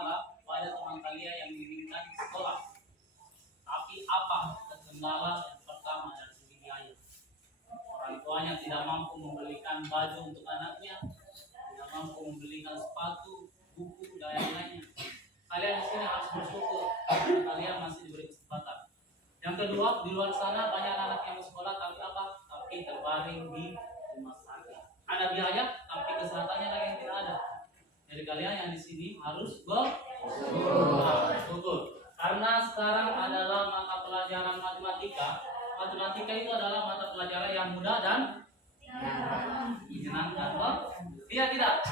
berharap pada teman kalian yang menginginkan sekolah. Tapi apa kendala yang pertama dari segi biaya? Orang tuanya tidak mampu membelikan baju untuk anaknya, tidak mampu membelikan sepatu, buku, dan lain-lainnya. Kalian di sini harus bersyukur karena kalian masih diberi kesempatan. Yang kedua, di luar sana banyak anak yang bersekolah tapi apa? Tapi terbaring di rumah sakit. Ada biaya tapi kesehatannya lagi yang tidak ada. Jadi kalian yang di sini harus bersyukur. Karena sekarang adalah mata pelajaran matematika. Matematika itu adalah mata pelajaran yang mudah dan menyenangkan. Iya tidak?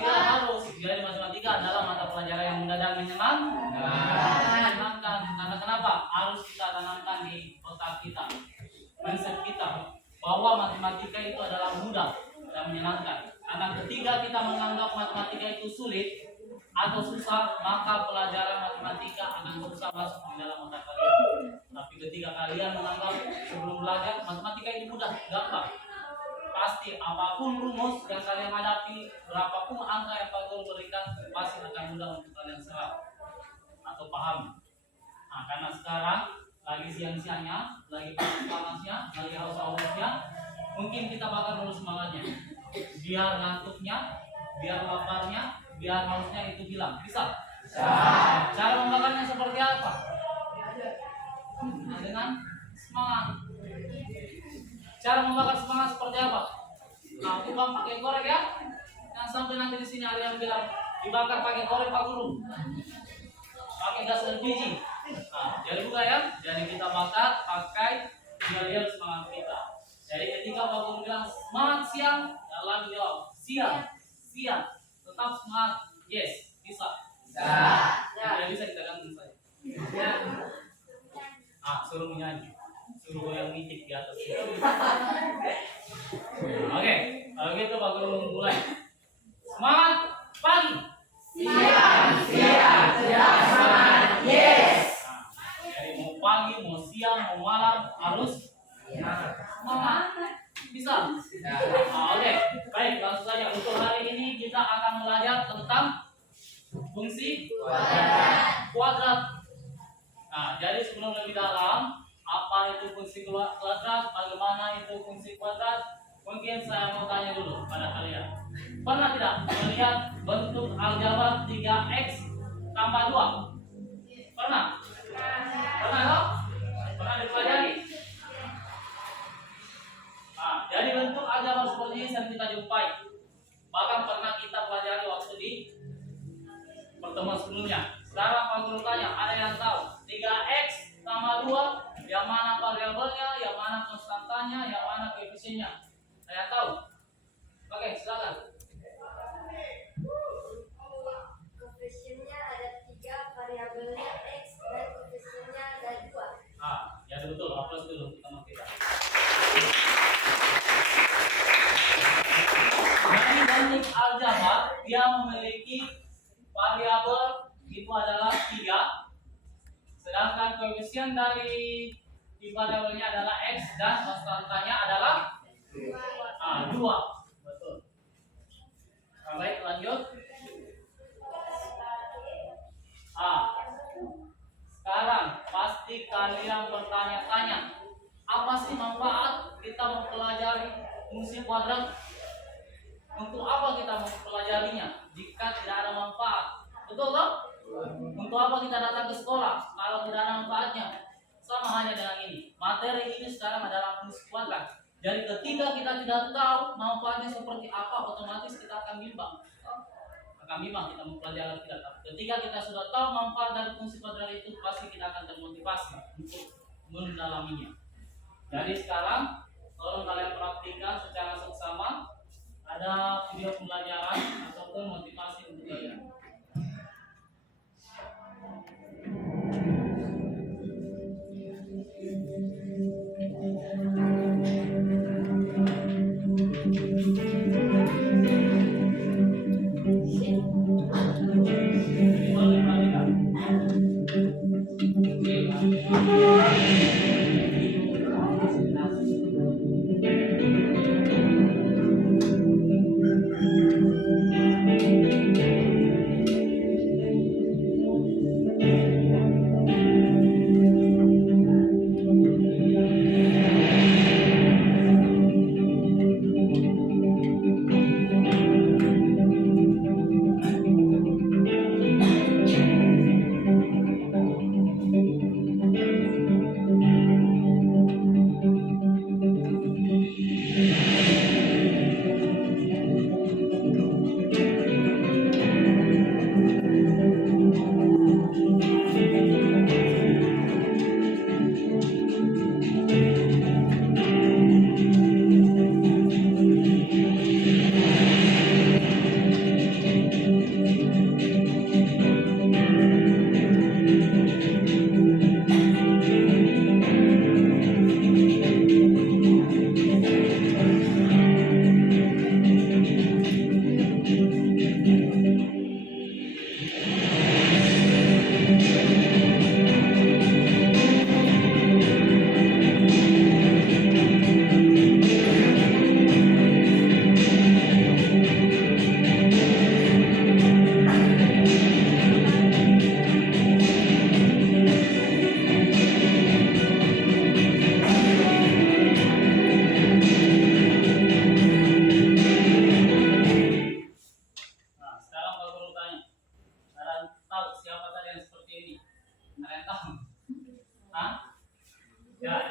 Tidak harus. Jadi matematika adalah mata pelajaran yang mudah dan menyenangkan. Karena kenapa? Harus kita tanamkan di otak kita, mindset kita, bahwa matematika itu adalah mudah dan menyenangkan. Karena ketika kita menganggap matematika itu sulit atau susah, maka pelajaran matematika akan susah masuk di dalam otak kalian. Tapi ketika kalian menganggap sebelum belajar matematika itu mudah, gampang, pasti apapun rumus yang kalian hadapi, berapapun angka yang Pak Guru berikan, pasti akan mudah untuk kalian serap atau paham. Nah, karena sekarang lagi siang-siangnya, lagi panas-panasnya, lagi haus-hausnya, mungkin kita bakal dulu semangatnya. Biar ngantuknya, biar laparnya, biar hausnya itu hilang. Bisa? Cara membakarnya seperti apa? Nah, dengan semangat. Cara membakar semangat seperti apa? Nah, bukan pakai korek ya. Jangan sampai nanti di sini ada yang bilang dibakar pakai korek Pak Guru. Pakai gas LPG. Nah, jadi bukan ya. Jadi kita bakar pakai biar semangat kita. Jadi ketika Pak Guru bilang semangat siang, dalam jawab siang. Tetap semangat. Yes, bisa. Tidak bisa kita gantung saya. Suruh menyanyi. Suruh goyang titik di atas. Oke, kalau gitu Pak Guru mulai. Semangat pagi. Siang, semangat. Yes. Jadi mau pagi, mau siang, mau malam harus semangat. Bisa? Oke. Baik, langsung saja. Untuk hari ini kita akan belajar tentang fungsi kuadrat. Nah, jadi sebelum lebih dalam, apa itu fungsi kuadrat, bagaimana itu fungsi kuadrat, mungkin saya mau tanya dulu pada kalian. Pernah tidak melihat bentuk aljabar 3x tambah 2? Pernah? Pernah dong? Pernah dipelajari? Nah, jadi bentuk aljabar seperti ini sering kita jumpai. Bahkan pernah kita pelajari waktu di pertemuan sebelumnya. Sekarang Pak Guru tanya, ada yang tahu 3x tambah 2 yang mana variabelnya, yang mana konstantanya, yang mana koefisiennya? Ada yang tahu? Oke, silakan. Koefisiennya ada 3, variabelnya x dan koefisiennya ada 2. Ya betul. Aplaus dulu teman kita. Jadi bentuk aljabar dia memiliki variabel itu adalah 3, sedangkan koefisien dari variabelnya adalah x dan konstantanya adalah 2. Betul. Baik, lanjut. Sekarang pasti kalian bertanya-tanya, apa sih manfaat kita mempelajari fungsi kuadrat? Untuk apa kita mempelajarinya jika tidak ada manfaat? Betul toh? Untuk apa kita datang ke sekolah kalau tidak ada manfaatnya? Sama hanya dengan ini. Materi ini sekarang adalah fungsi kuadrat. Jadi ketika kita tidak tahu manfaatnya seperti apa, otomatis kita akan bimbang. Kita mempelajari tidak tahu. Ketika kita sudah tahu manfaat dari fungsi kuadrat itu, pasti kita akan termotivasi untuk mendalaminya. Jadi sekarang tolong kalian praktikkan secara seksama. Ada video pembelajaran ataupun motivasi untuk kalian.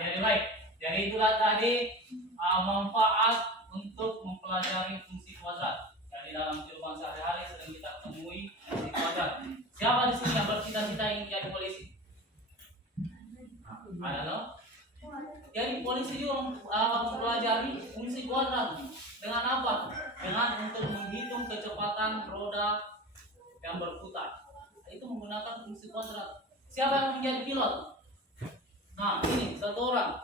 jadi baik. Jadi itulah tadi manfaat untuk mempelajari fungsi kuadrat. Jadi dalam kehidupan sehari-hari sering kita temui fungsi kuadrat. Siapa di sini yang bercita-cita ingin jadi polisi? Ada loh. Jadi polisi juga mempelajari fungsi kuadrat. Dengan apa? Dengan untuk menghitung kecepatan roda yang berputar. Itu menggunakan fungsi kuadrat. Siapa yang menjadi pilot? Nah, ini satu orang.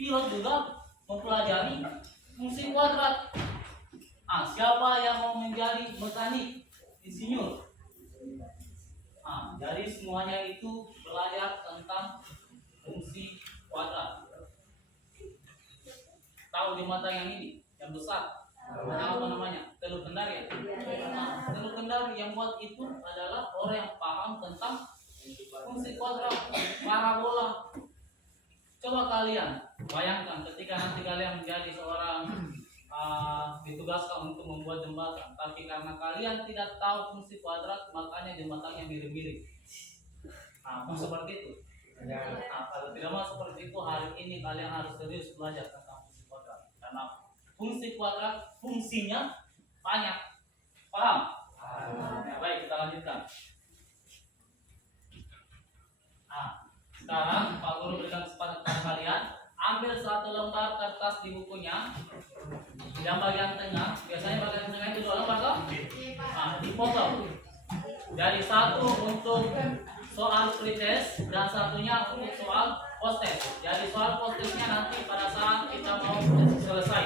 Pilot juga mempelajari fungsi kuadrat. Nah, siapa yang mau menjadi mekanik, insinyur? Nah, jadi semuanya itu belajar tentang fungsi kuadrat. Tahu jembatan yang ini, yang besar, apa namanya? Teluk Kendari ya? Nah, Teluk Kendari yang buat itu adalah orang yang paham tentang fungsi kuadrat, parabola. Coba kalian bayangkan ketika nanti kalian menjadi seorang ditugaskan untuk membuat jembatan, tapi karena kalian tidak tahu fungsi kuadrat, makanya jembatannya miring-miring. Nah, seperti itu. Nah, kalau tidak mau seperti itu, hari ini kalian harus serius belajar tentang fungsi kuadrat. Karena fungsi kuadrat fungsinya banyak. Paham? Ya, baik, kita lanjutkan. Nah, sekarang Pak Guru berikan kesempatan kepada kalian, ambil satu lembar kertas di bukunya. Yang bagian tengah, biasanya bagian tengah itu 2 lembar toh? Nah, dipotong. Jadi satu untuk soal pretest dan satunya untuk soal post test. Jadi soal post testnya nanti pada saat kita mau selesai.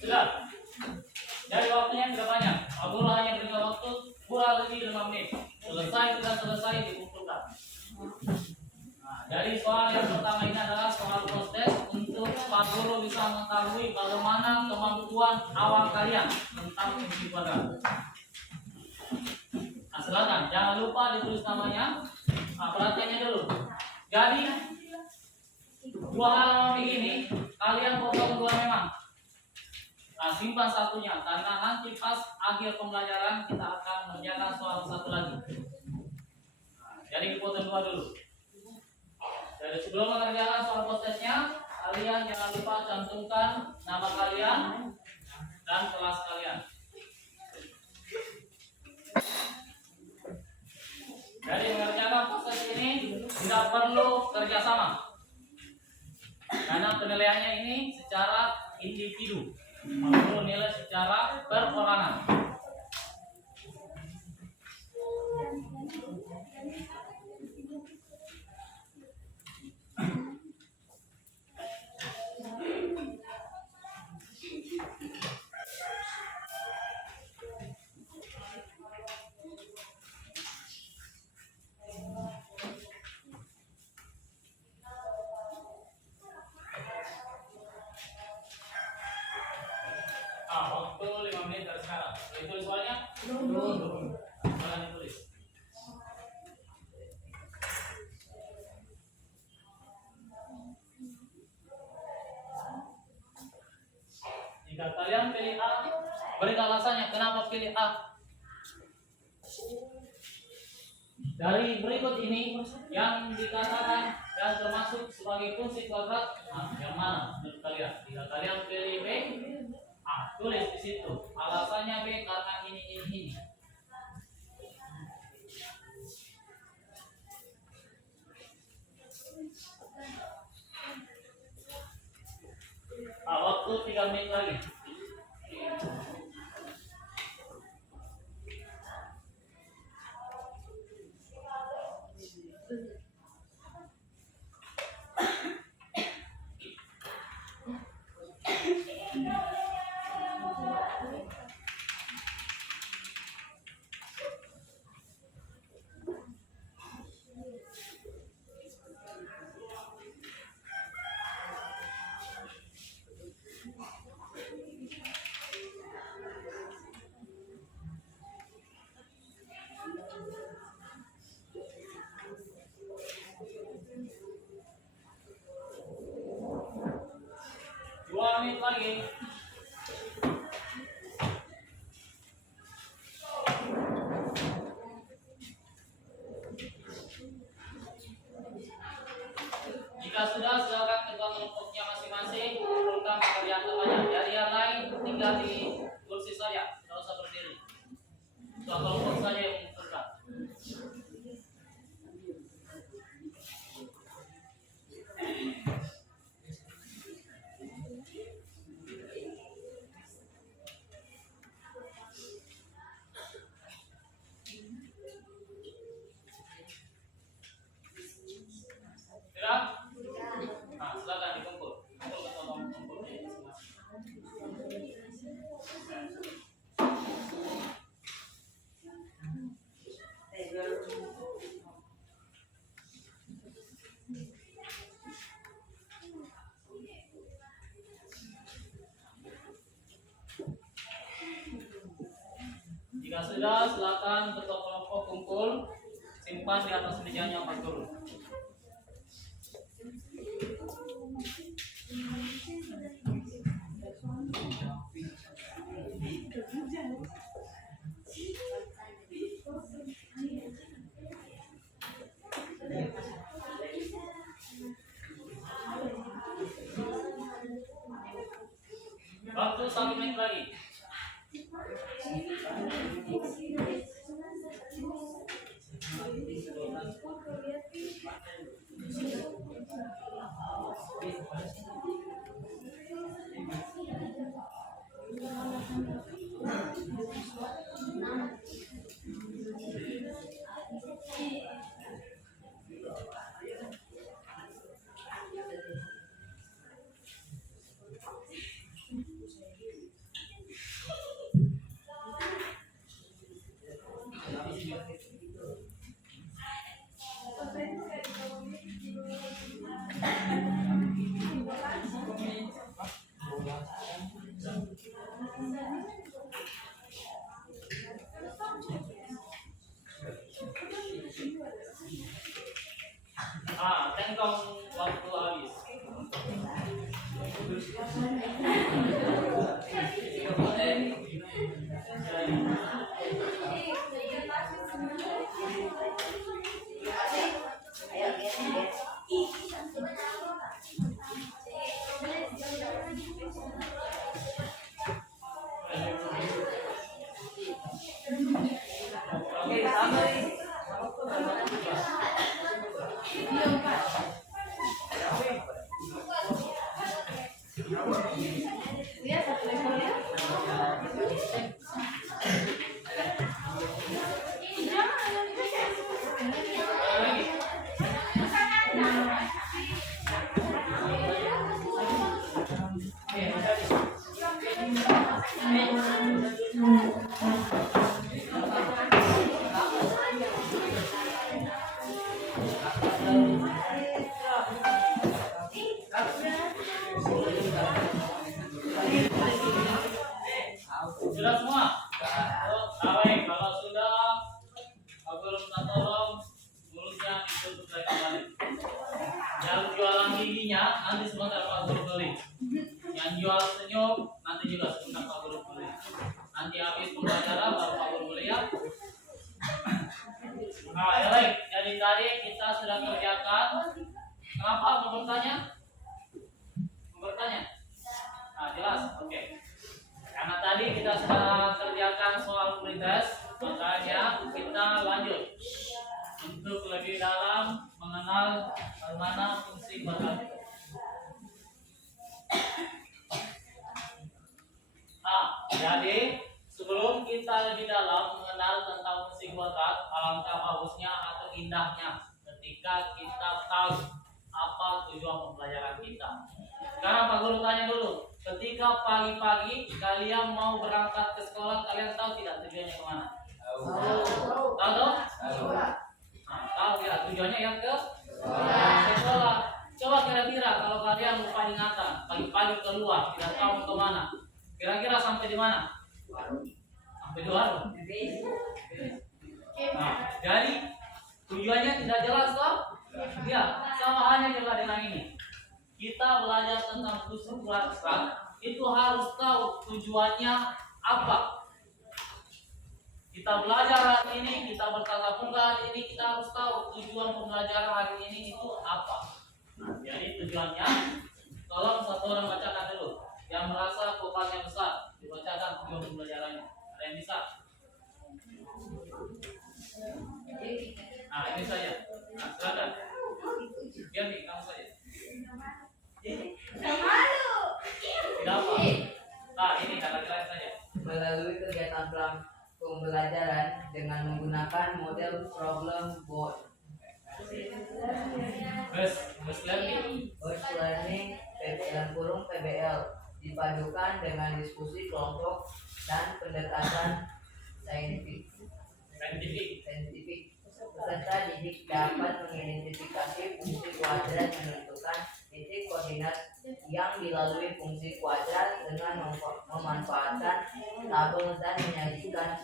Sudah. Dari waktunya tidak banyak. Pak Guru hanya berikan waktu kurang lebih 5 menit. Selesai tidak selesai dikumpulkan. Nah, dari soal yang pertama ini adalah soal proses untuk Pak Guru bisa mengetahui bagaimana kemampuan awal kalian tentang fungsi kuadrat. Nah, silakan jangan lupa ditulis namanya. Nah, perhatiannya dulu. Jadi 2 halaman begini kalian potong 2 memang. Nah, simpan satunya karena nanti pas akhir pembelajaran kita akan mengerjakan soal satu lagi. Nah, jadi dipotong 2 dulu. Jadi sebelum mengerjakan soal prosesnya, kalian jangan lupa cantumkan nama kalian dan kelas kalian. Jadi mengerjakan proses ini tidak perlu kerjasama, karena penilaiannya ini secara individu, perlu nilai secara perorangan. Waktu 5 menit dari sekarang. Itu soalnya? Belum. Boleh ditulis. Jika kalian pilih A, berikan alasannya kenapa pilih A. Dari berikut ini yang dikatakan dan termasuk sebagai fungsi kuadrat, yang mana menurut kalian? Jika kalian pilih B, tulis di situ. Alasannya B karena ini. Waktu 3 menit lagi. lagi. Jika sudah, silakan ketua kelompoknya masing-masing kumpulkan pekerjaan temannya. Dari yang lain tinggal di kursi saja, tidak usah berdiri. Ketua kelompok saja yang mengumpulkan. Sudah? Nah, silakan dikumpul. Kumpul ketua kelompok masing-masing. Jika sudah, silakan ketua kelompok kumpul, simpan di atas mejanya Pak Guru. Waktu 1 menit lagi. Tengkong waktu habis. Oke, sampai. Sudah semua? Baik, kalau sudah, Pak Guru minta tolong mulutnya ditutup lagi kembali. Yang jualan giginya nanti sebentar Pak Guru beli. Yang jual senyum nanti juga sebentar Pak Guru beli. Nanti habis pembelajaran baru Pak Guru beli ya. Nah, baik. Jadi tadi kita sudah kerjakan. Kenapa mau bertanya? Mau bertanya? Nah, jelas. Oke. Karena tadi kita sudah kerjakan soal pretest, makanya kita lanjut untuk lebih dalam mengenal bagaimana fungsi kuadrat. Jadi sebelum kita lebih dalam mengenal tentang fungsi kuadrat, alangkah bagusnya atau indahnya ketika kita tahu apa tujuan pembelajaran kita. Sekarang Pak Guru tanya dulu, ketika pagi-pagi kalian mau berangkat ke sekolah, kalian tahu tidak tujuannya kemana? Tahu dong? Tahu ya, tujuannya yang ke sekolah. Coba kira-kira kalau kalian lupa ingatan, pagi-pagi keluar, tidak tahu mau kemana, kira-kira sampai di mana? Sampai di warung. Nah, jadi tujuannya tidak jelas toh? Ya, sama hanya juga dengan ini. Kita belajar tentang fungsi kuadrat, itu harus tahu tujuannya apa. Kita belajar hari ini, kita bertatap muka hari ini, kita harus tahu tujuan pembelajaran hari ini itu apa. Nah, jadi tujuannya, tolong satu orang bacakan dulu. Yang merasa koparnya besar, dibacakan tujuan pembelajarannya. Ada yang bisa? Nah, ini saya. Nah, silakan. Biar nih, kamu saja. Malu. Tidak apa. Nah, ini kata-kata saja. Melalui kegiatan pembelajaran dengan menggunakan model problem board, Best learning. Burst Learning (PBL) dipadukan dengan diskusi kelompok dan pendekatan saintifik. Peserta didik dapat mengidentifikasi fungsi kuadrat, menentukan titik koordinat yang dilalui fungsi kuadrat dengan memanfaatkan tabel dan menyajikan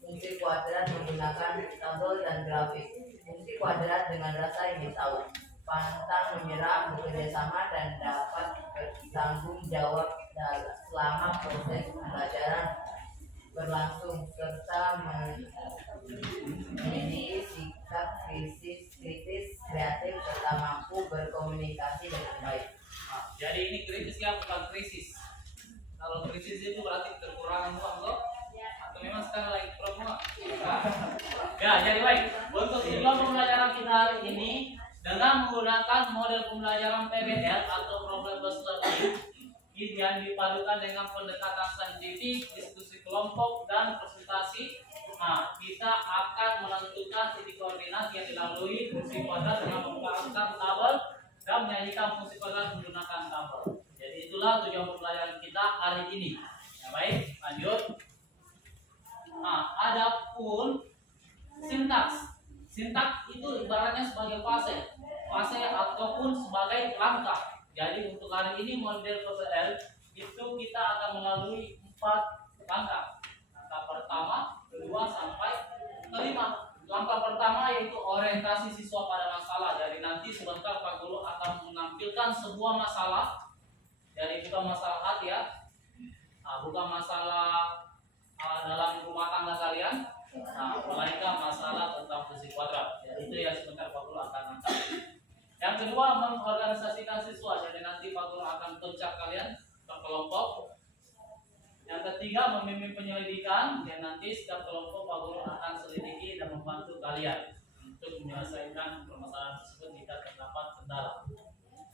fungsi kuadrat menggunakan tabel dan grafik. Fungsi kuadrat dengan rasa ingin tahu, pantang menyerah, bekerja sama, dan dapat bertanggung jawab selama proses pembelajaran berlangsung, serta memiliki sikap kritis, kreatif, serta mampu berkomunikasi dengan baik. Nah, jadi ini kritisnya bukan krisis. Kalau krisis itu berarti kekurangan uang kok? Atau memang sekarang lagi kurang uang? Ya, jadi baik. Untuk tujuan pembelajaran kita hari ini dengan menggunakan model pembelajaran PBL atau Problem Based Learning yang dipadukan dengan pendekatan saintifik, diskusi kelompok, dan presentasi. Nah, kita akan menentukan titik koordinat yang dilalui fungsi kuadrat dengan menggunakan tabel dan menyajikan fungsi kuadrat menggunakan tabel. Jadi itulah tujuan pembelajaran kita hari ini. Ya, baik, lanjut. Nah, adapun sintaks. Sintaks itu ibaratnya sebagai fase ataupun sebagai langkah. Jadi untuk hari ini model PBL itu kita akan melalui 4 langkah. Langkah pertama, kedua sampai kelima. Langkah pertama yaitu orientasi siswa pada masalah. Jadi nanti sebentar Pak Guru akan menampilkan sebuah masalah. Jadi bukan masalah hati ya. Nah, bukan masalah dalam rumah tangga kalian. Nah, melainkan masalah tentang fungsi kuadrat. Jadi itu yang sebentar Pak Guru akan angkat. Yang kedua, mengorganisasikan siswa. Jadi nanti Pak Guru akan tuncak kalian per kelompok. Yang ketiga, memimpin penyelidikan. Dan nanti setiap kelompok Pak Guru akan selidiki dan membantu kalian untuk menyelesaikan permasalahan tersebut jika terdapat kendala.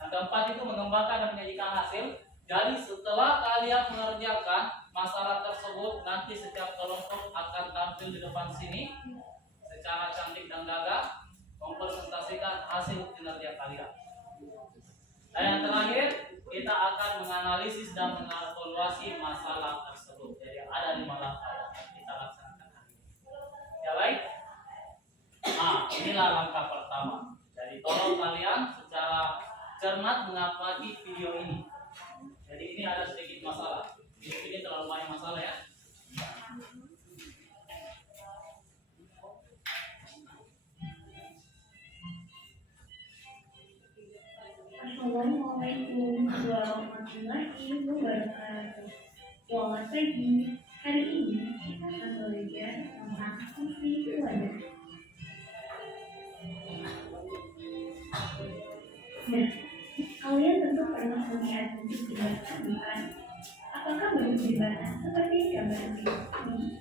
Yang keempat itu mengembangkan dan menyajikan hasil. Jadi setelah kalian mengerjakan masalah tersebut, nanti setiap kelompok akan tampil di depan sini secara cantik dan gagah mempresentasikan hasil kinerja kalian. Dan yang terakhir, kita akan menganalisis dan mengevaluasi masalah tersebut. Jadi ada 5 langkah yang kita laksanakan hari ini. Ya baik. Nah, inilah langkah pertama. Jadi tolong kalian secara cermat mengamati video ini. Jadi ini ada sedikit masalah. Ini terlalu banyak masalah ya. Assalamualaikum warahmatullahi wabarakatuh. Selamat pagi. Hari ini kita akan belajar tentang fungsi kuadrat. Nah, kalian tentu pernah melihat bentuk jembatan, bukan? Apakah bentuk jembatan seperti gambar ini?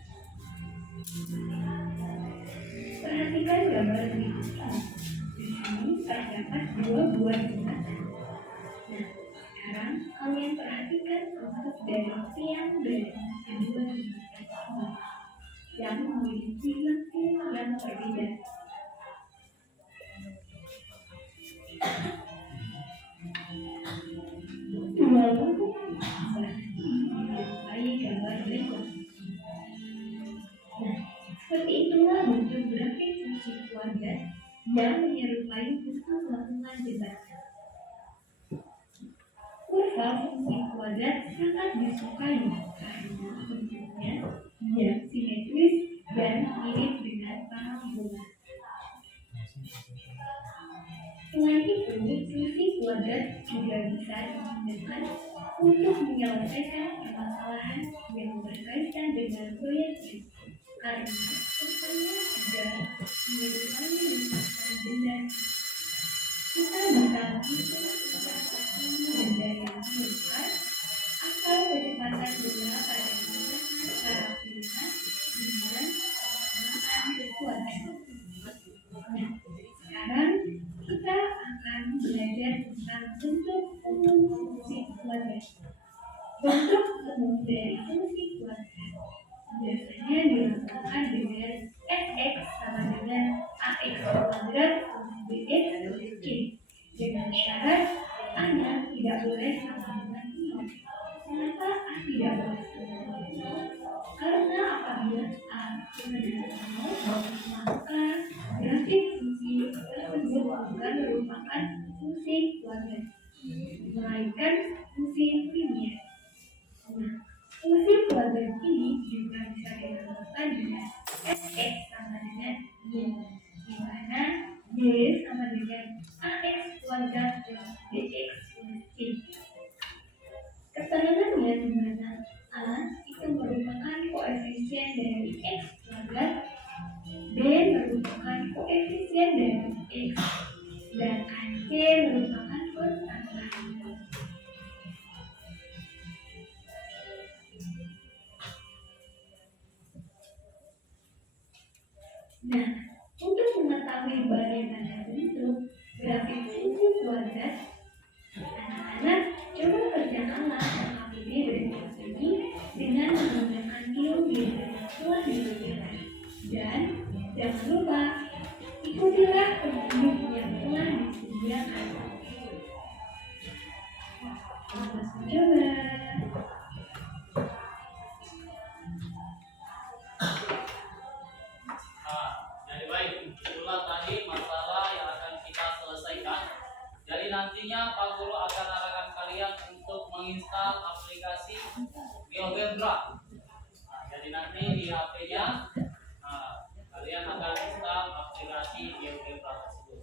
Perhatikan gambar berikutnya. Di sini terdapat 2 buah jembatan. Nah, sekarang kalian perhatikan bentuk dari tiang dari kedua jembatan ini yang memiliki bentuk yang berbeda. Lalu, menyerupai gambar berikut. Nah, seperti itulah bentuk grafik fungsi kuadrat yang menyerupai bentuk lengkungan jembatan. Kurva fungsi kuadrat sangat disukai karena bentuknya yang simetris dan mirip dengan parabola. Selain itu, fungsi kuadrat juga bisa digunakan untuk menyelesaikan permasalahan yang berkaitan dengan proyek itu. Karena upaya agar menyerupai lintasan benda kita bisa menghitung benda yang menyerupai atau kecepatan benda pada lintasan secara pilihan dengan kesamaan kekuatan. Nah, sekarang kita akan belajar tentang bentuk umum fungsi kuadrat. Bentuk umum dari fungsi kuadrat biasanya dilakukan dengan fx sama dengan ax kuadrat bx c dengan syarat a-nya tidak boleh sama dengan 0. Kenapa a tidak boleh sama dengan 0? Karena apabila a sama dengan 0, maka grafik fungsi tersebut bukan merupakan fungsi kuadrat, melainkan fungsi linier. Nah, fungsi kuadrat ini juga bisa dilakukan dengan fx sama dengan y, di mana y sama dengan ax kuadrat plus bx plus c. Keterangannya di mana a itu merupakan koefisien dari x kuadrat, b merupakan koefisien dari x, dan ac merupakan konstanta. Nah, untuk mengetahui bagaimana bentuk grafik fungsi kuadrat, anak-anak coba kerjakanlah APD berikut ini dengan menggunakan kilometer yang telah disediakan. Dan jangan lupa ikutilah petunjuk yang telah disediakan. Selamat mencoba. Jadi baik, itulah tadi masalah yang akan kita selesaikan. Jadi nantinya Pak Guru akan arahkan kalian untuk menginstal aplikasi GeoGebra. Jadi nanti di HP-nya kalian akan install aplikasi GeoGebra tersebut.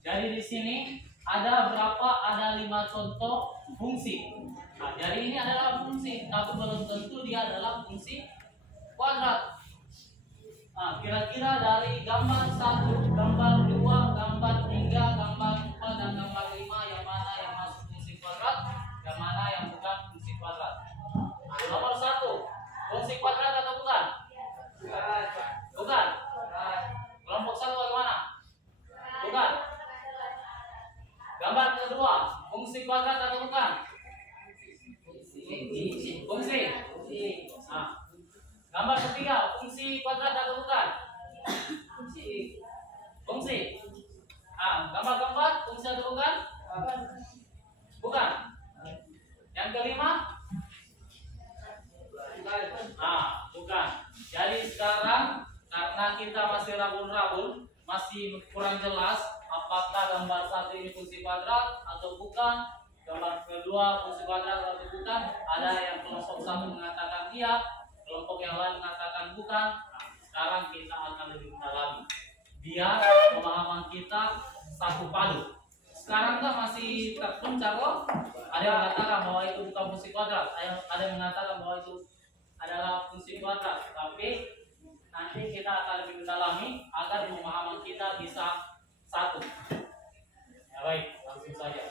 Jadi di sini ada berapa? Ada 5 contoh fungsi. Nah, jadi ini adalah fungsi, tapi belum tentu dia adalah fungsi kuadrat. Nah, kira-kira dari gambar 1, gambar 2, gambar 3, gambar 4, dan gambar 5 yang mana yang masuk fungsi kuadrat, yang mana yang bukan fungsi kuadrat? Nah, nomor 1, fungsi kuadrat atau bukan? Bukan. Kelompok 1 bagaimana? Bukan. Gambar kedua, fungsi kuadrat atau bukan? Fungsi. Nah, gambar ketiga, fungsi kuadrat atau bukan? Fungsi. Nah, gambar keempat, fungsi atau bukan? Bukan. Yang kelima? Bukan. Jadi sekarang karena kita masih rabun-rabun, masih kurang jelas apakah gambar 1 ini fungsi kuadrat atau bukan, gambar kedua fungsi kuadrat atau bukan. Ada yang kelompok 1 mengatakan iya, kelompok yang lain mengatakan bukan. Nah, sekarang kita akan lebih mendalami biar pemahaman kita satu padu. Sekarang kan masih terpencar loh. Ada yang mengatakan bahwa itu bukan fungsi kuadrat, ada yang mengatakan bahwa itu adalah fungsi kuadrat. Tapi nanti kita akan lebih mendalami agar pemahaman kita bisa satu. Ya baik, langsung saja.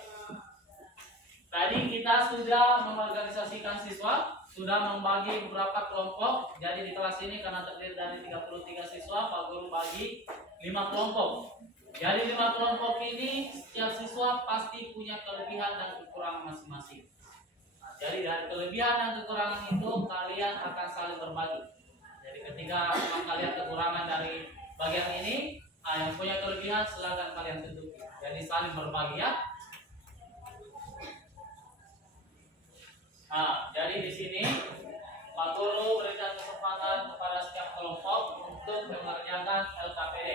Tadi kita sudah mengorganisasikan siswa, sudah membagi beberapa kelompok. Jadi di kelas ini karena terdiri dari 33 siswa, Pak Guru bagi 5 kelompok. Jadi 5 kelompok ini setiap siswa pasti punya kelebihan dan kekurangan masing-masing. Nah, jadi dari kelebihan dan kekurangan itu kalian akan saling berbagi. Jadi ketika memang kalian kekurangan dari bagian ini, yang punya kelebihan silakan kalian tutupi. Jadi saling berbagi ya. Nah, jadi di sini Pak Guru berikan kesempatan kepada setiap kelompok untuk mengerjakan LKPD.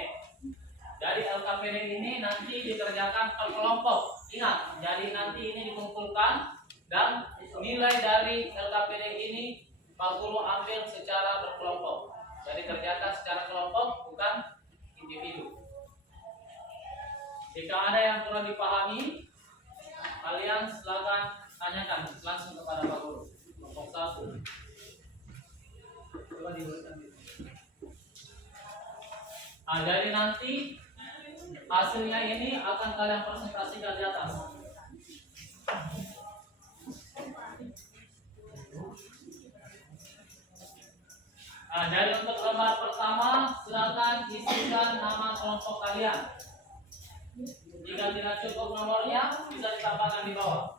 Jadi LKPD ini nanti dikerjakan per kelompok. Ingat, jadi nanti ini dikumpulkan dan nilai dari LKPD ini Pak Guru ambil secara berkelompok. Jadi kerjakan secara kelompok, bukan individu. Jika ada yang kurang dipahami, kalian silakan tanyakan langsung kepada Pak Guru. Kelompok 1. Coba diberikan. Jadi nanti hasilnya ini akan kalian presentasikan di atas. Dari untuk lembar pertama, silakan isikan nama kelompok kalian. Jika tidak cukup nomornya, bisa ditambahkan di bawah.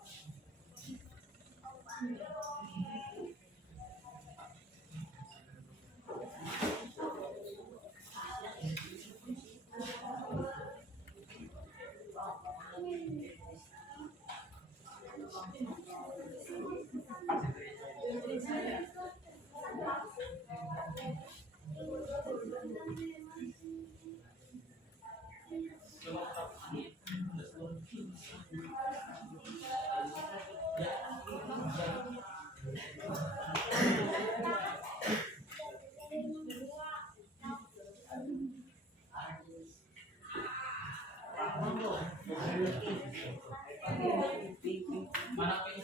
Mana pin?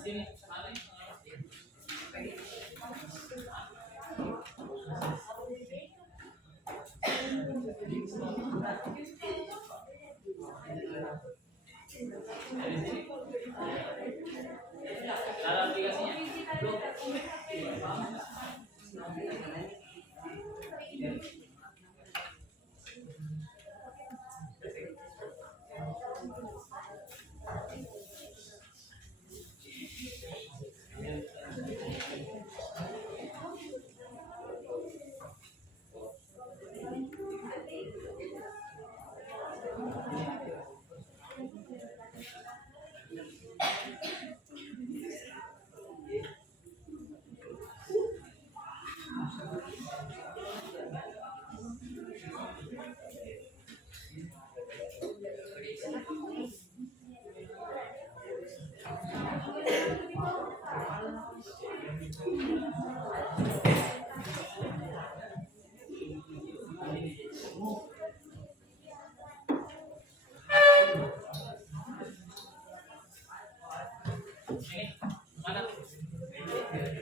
Sini, mana? Dalam aplikasinya. Ini mana?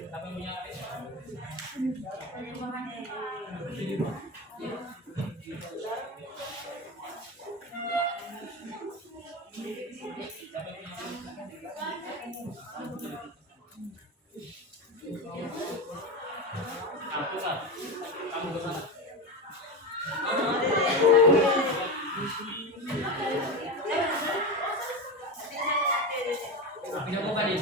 Tapi punya aku kan, kamu ke sana. Pindah ke Bali.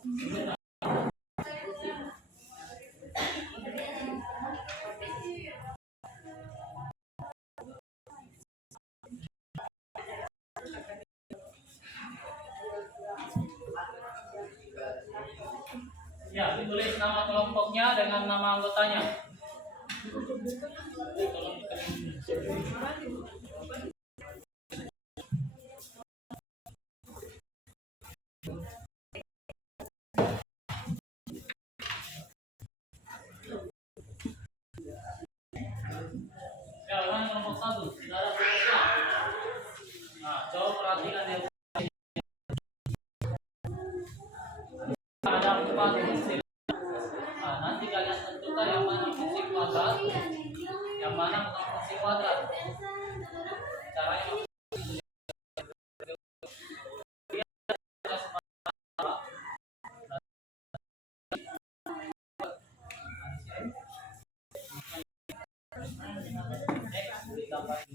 Ya, ditulis nama kelompoknya dengan nama anggotanya. Ya, mana kelompok 1? Tidak ada kelompoknya. Nah, coba perhatikan ya. Ada 4 fungsi. Nah, nanti kalian tentukan yang mana fungsi kuadrat, yang mana bukan fungsi kuadrat. Caranya X ditambah 5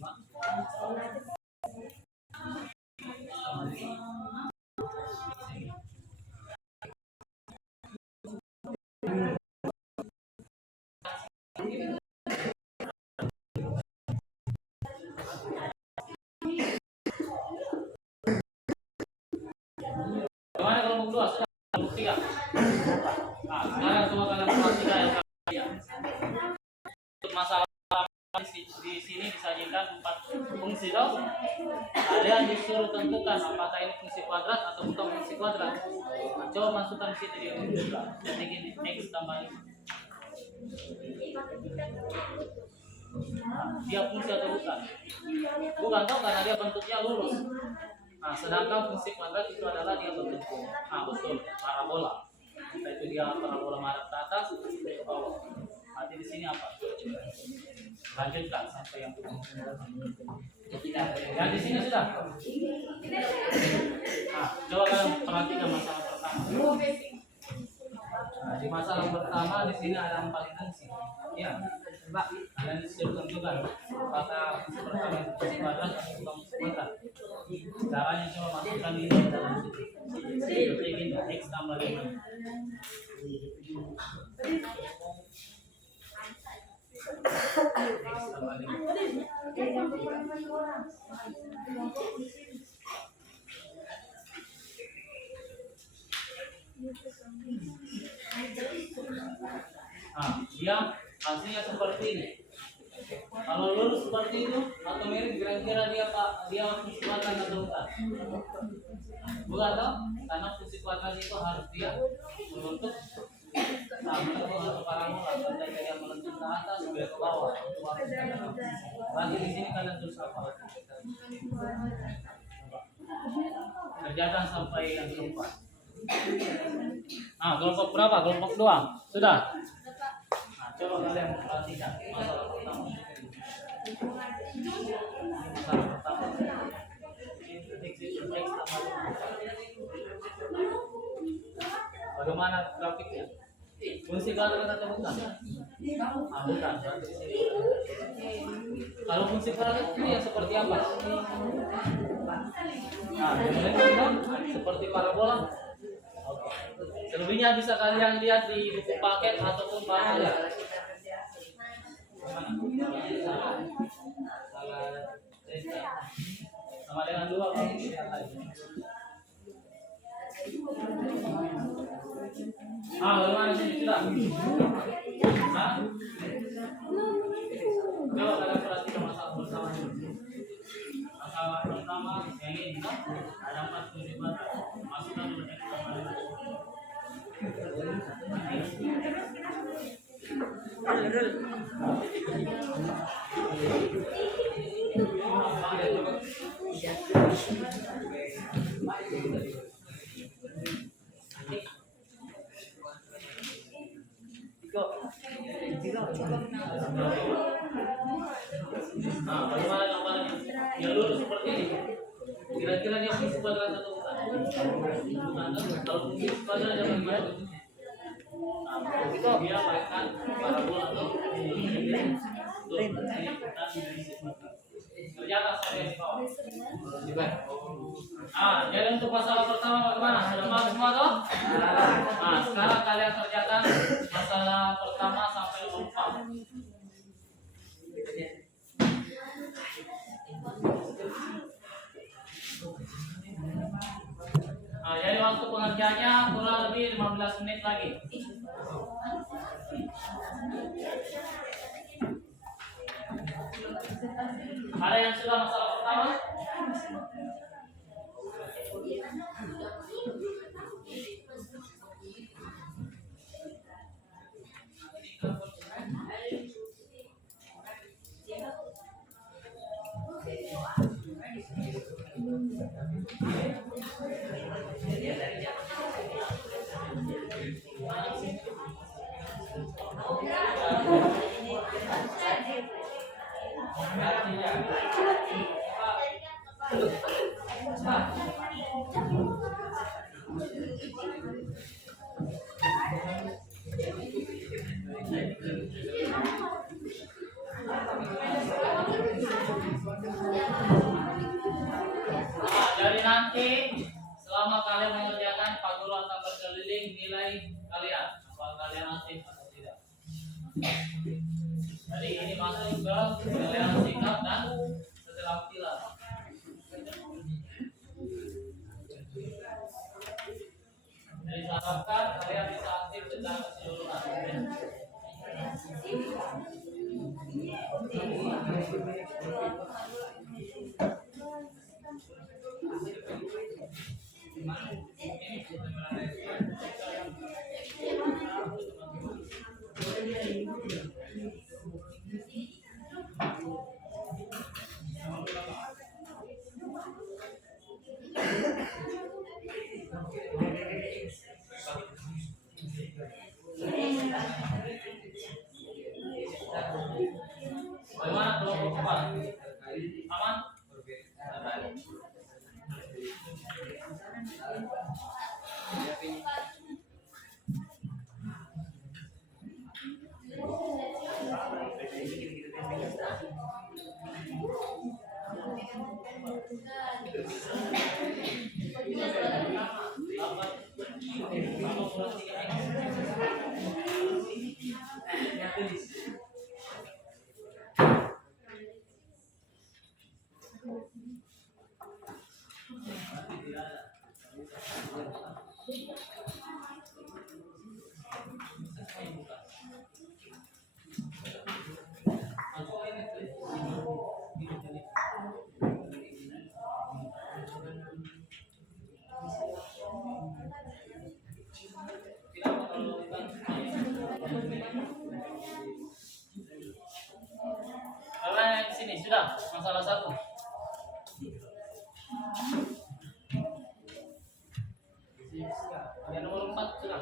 Bagaimana kelompok 2? Sudah kelompok 3. Nah, sekarang coba kalian perhatikan yang kalian. Untuk masalah di sini disajikan 4 fungsi toh. Kalian disuruh tentukan apakah ini fungsi kuadrat atau bukan fungsi kuadrat. Nah, coba masukkan di situ dia. Jadi gini, X tambah 5. Nah, dia fungsi atau bukan? Bukan toh, karena dia bentuknya lurus. Nah, sedangkan fungsi kuadrat itu adalah dia bentuk betul, parabola. Entah itu dia parabola menghadap ke atas atau ke bawah. Nanti di sini apa? Lanjutkan sampai yang yang di sini sudah. Nah, coba kalian perhatikan masalah pertama. Nah, di masalah pertama di sini ada 4 fungsi. Ya, Mbak, kalian disuruh tentukan apakah fungsi pertama itu fungsi kuadrat atau bukan fungsi kuadrat. Caranya coba masukkan ini ke dalam situ. Seperti ini, X tambah 5. X tambah 5. Nah, dia hasilnya seperti ini. Kalau lurus seperti itu atau mirip, kira-kira dia fungsi kuadrat atau bukan? Bukan toh? Karena fungsi kuadrat itu harus dia membentuk satu parabola, entah dia melentur ke atas ke bawah. Berarti di sini kalian tulis apa? Kerjakan sampai yang keempat. Nah, kelompok berapa? Kelompok 2. Sudah. Nah, coba kalian perhatikan masalah pertama. Masalah pertama. Bagaimana grafiknya? Fungsi kuadrat atau bukan? Ah, bukan. Berarti di sini. Kalau fungsi kuadrat ini yang seperti apa? Nah, seperti parabola. Oke. Selebihnya bisa kalian lihat di buku paket ataupun parabola. Sama dengan 2 kalau lihat lagi. Bagaimana sini sudah? Coba kalian perhatikan masalah pertama dulu. Masalah pertama yang ini ada 4 fungsi kuadrat. Masukkan dulu X tambah 5. Nah, bagaimana gambarnya? Yang lurus seperti ini. Kira-kira dia fungsi kuadrat atau bukan? Bukan. Kalau fungsi kuadrat dia bagaimana? Nah, dia mainkan parabola atau kerjakan sampai di bawah. Jadi untuk masalah pertama bagaimana? Sudah paham semua toh? Sekarang kalian kerjakan masalah pertama sampai 4. Jadi waktu pengerjaannya kurang lebih 15 menit lagi. Ada yang sudah masalah pertama? Jadi nanti selama kalian mengerjakan Pak Guru akan berkeliling nilai kalian, apakah kalian aktif atau tidak. Jadi ini masuk ke kalian sikap dan keterampilan. Jadi saya harapkan kalian bisa aktif secara keseluruhan. Bagaimana kelompok keempat? Aman? Kalian di sini sudah masalah 1. Yang nomor 4 sudah.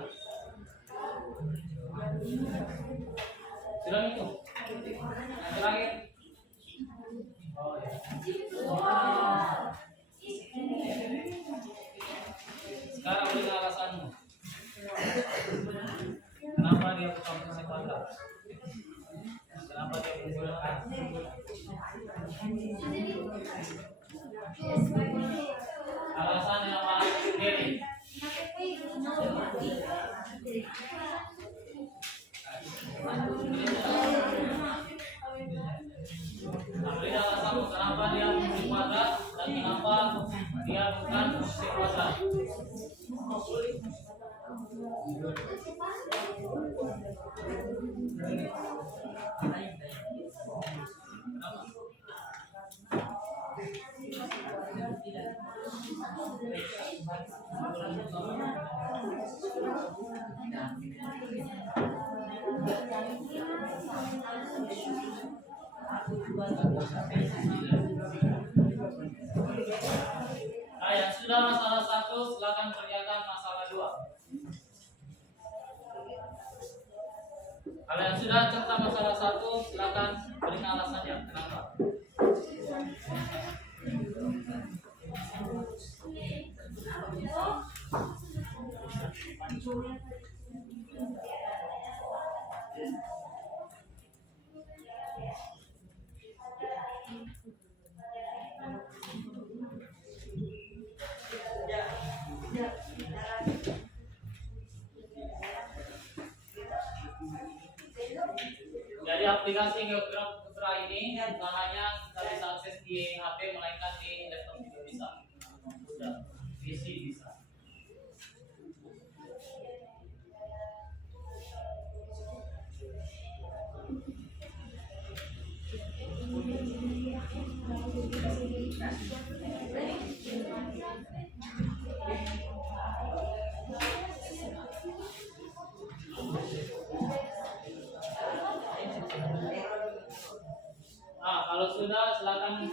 Sudah itu. Yang terakhir. Oh ya. Sekarang beri alasanmu. Kenapa dia bukan fungsi kuadrat? Kenapa dia menggunakan? Alasan yang paling sendiri. Beri alasan kenapa dia fungsi kuadrat dan kenapa dia bukan fungsi kuadrat. Yang sudah masalah 1 silakan kerjakan masalah 2. Kalau yang sudah tentang masalah 1 silakan berikan alasannya kenapa. Jadi aplikasi Geograph Putra ini bukan hanya kita bisa akses di HP melainkan di laptop juga bisa. Sudah PC bisa. Nah, kalau sudah silakan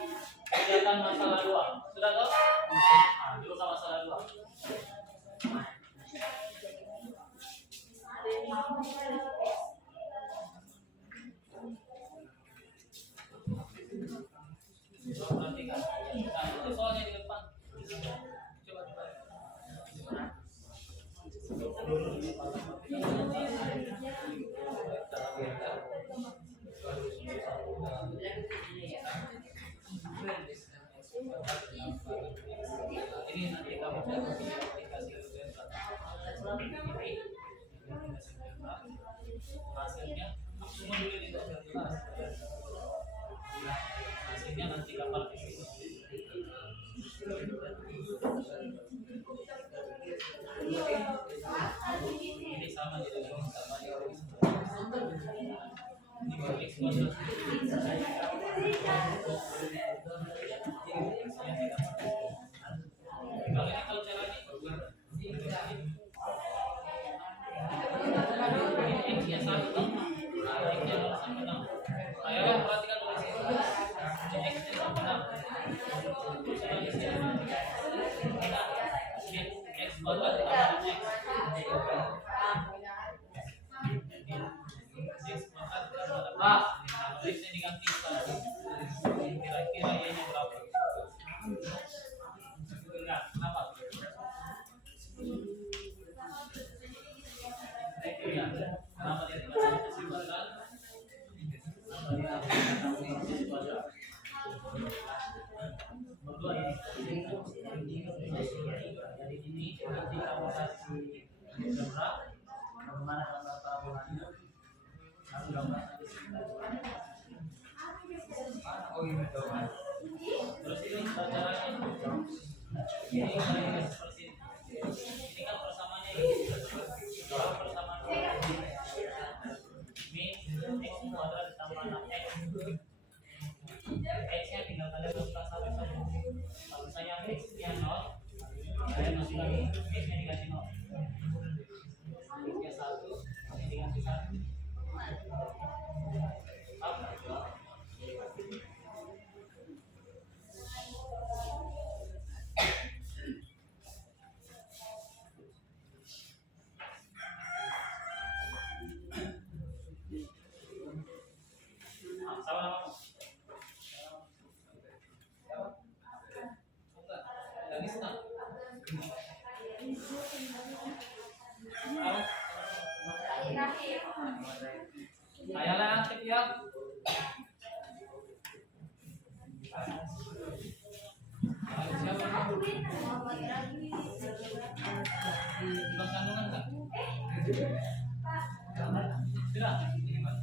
kegiatan masalah 2. Sudah toh? Nah, dulu sama masalah 2. Coba perhatikan. Nah, itu soalnya di depan. Coba coba. Ini nanti kamu cari aplikasi hasilnya semua dulu di kelas. Hasilnya nanti kapan ini sama jadi sama kalau caranya X-nya 1 dong. X-nya 0 sampai 6. Ayo perhatikan tulis ini. X-nya sampai 6. X kuadrat ditambah X. X kuadrat ditambah apa? X-nya diganti 1. Kira-kira Y-nya berapa? Enggak, kenapa? Ya, kenapa dia tidak kasih kuadrat? Kenapa dia kasih kuadrat? Berdua ini. Jadi ini nanti kamu kasih gambar. Bagaimana gambar parabolanya? Lalu gambar nanti terus ini caranya. Ini seperti ini kan persamaannya ini. Persamaan min X kuadrat ditambah 6X. X-nya tinggal kalian masukkan sampai 1. Kalau saya X-nya 0, kalian masukkan X-nya diganti 0. X-nya 1, X-nya diganti 1. Sama namamu? Bukan. Danisna. Ayalah aktif ya. Siapa kamu? Bukan kandungan kan? Tidak. Ini Mas.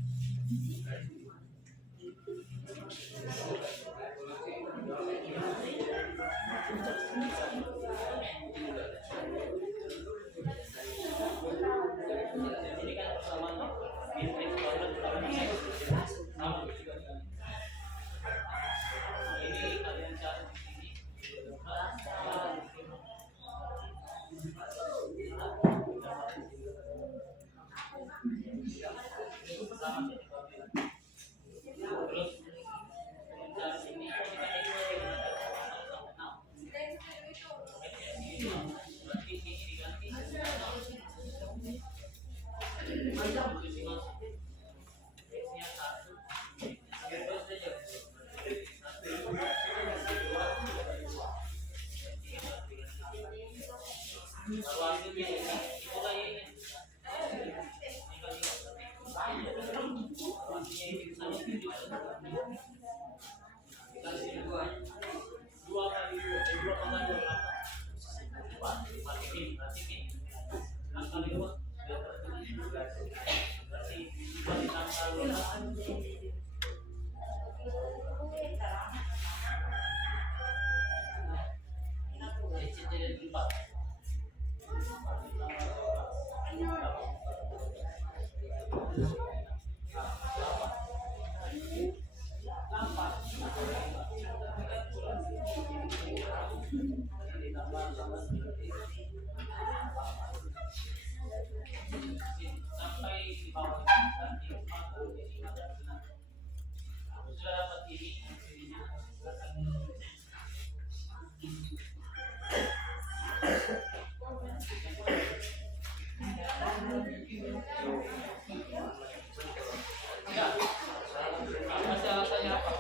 Ini kan persamaan min X kuadrat ditambah X. Sama juga dengan ini kalian cari di sini. Sama terus dari sini kita berarti ini diganti posisi masuk X-nya 1 terus saja 1 kalau hasilnya ini itulah Y-nya. Dua kali dua pangkat 2 berapa? 4. sampai di bawah nanti sudah dapat ini hasilnya ya masih alasannya apa?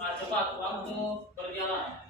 Nah, cepat waktu berjalan.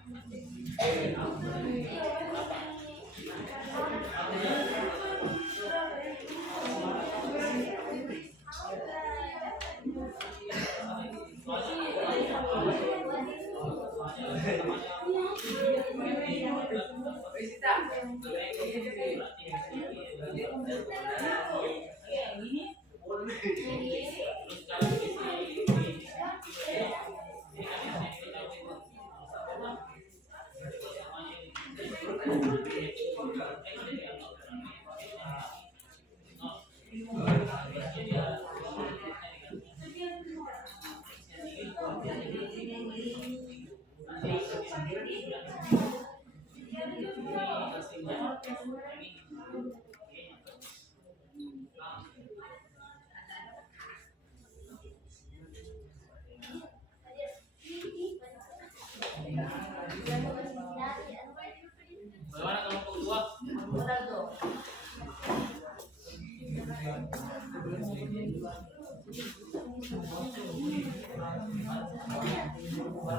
Bagaimana kelompok dua?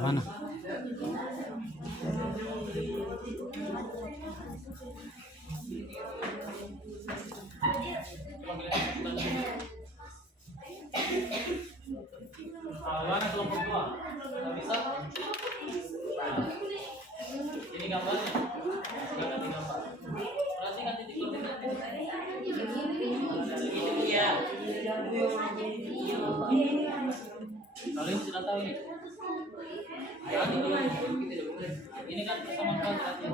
Mana? Bagaimana kelompok dua? Nggak bisa? Ini gambarnya. Jangan digambar. Perhatikan titik koordinat. Iya. Kalian sudah tahu ini. Ini kan persamaan kuadrat ya.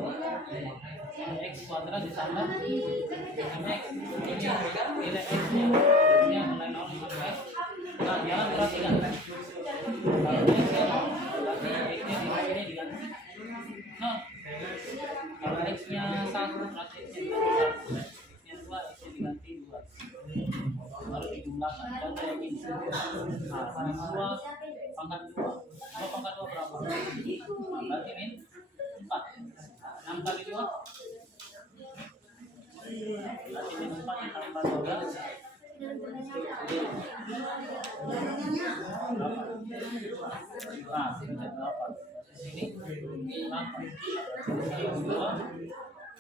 X kuadrat ditambah mx. Ini nilai x nya. Ini yang mulai 0 sampai x. Nah, jangan perhatikan. Kalau x nya 0, berarti x nya di sini diganti 0. Kalau x nya 1, berarti x nya diganti 1. X nya 2, x nya diganti 2. Baru dijumlahkan dan kayak gini. Nah, sin 2 pangkat 2. 2 pangkat 2 berapa? Berarti min 4. 6 kali 2 berarti min 4 ditambah 12. Nah, sini berapa? Sini 8. Kali 2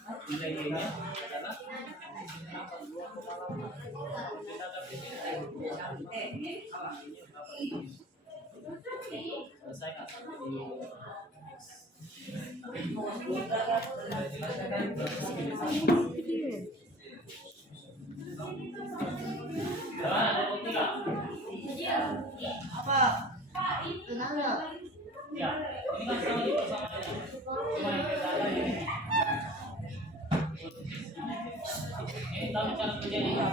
nilai y-nya adalah 2,8. Selesai kan? Apa? Tenang ya. Ya, ini kan sama di persamaannya. Cuma yang beda ada ini. Ini tahu cara kerjanya.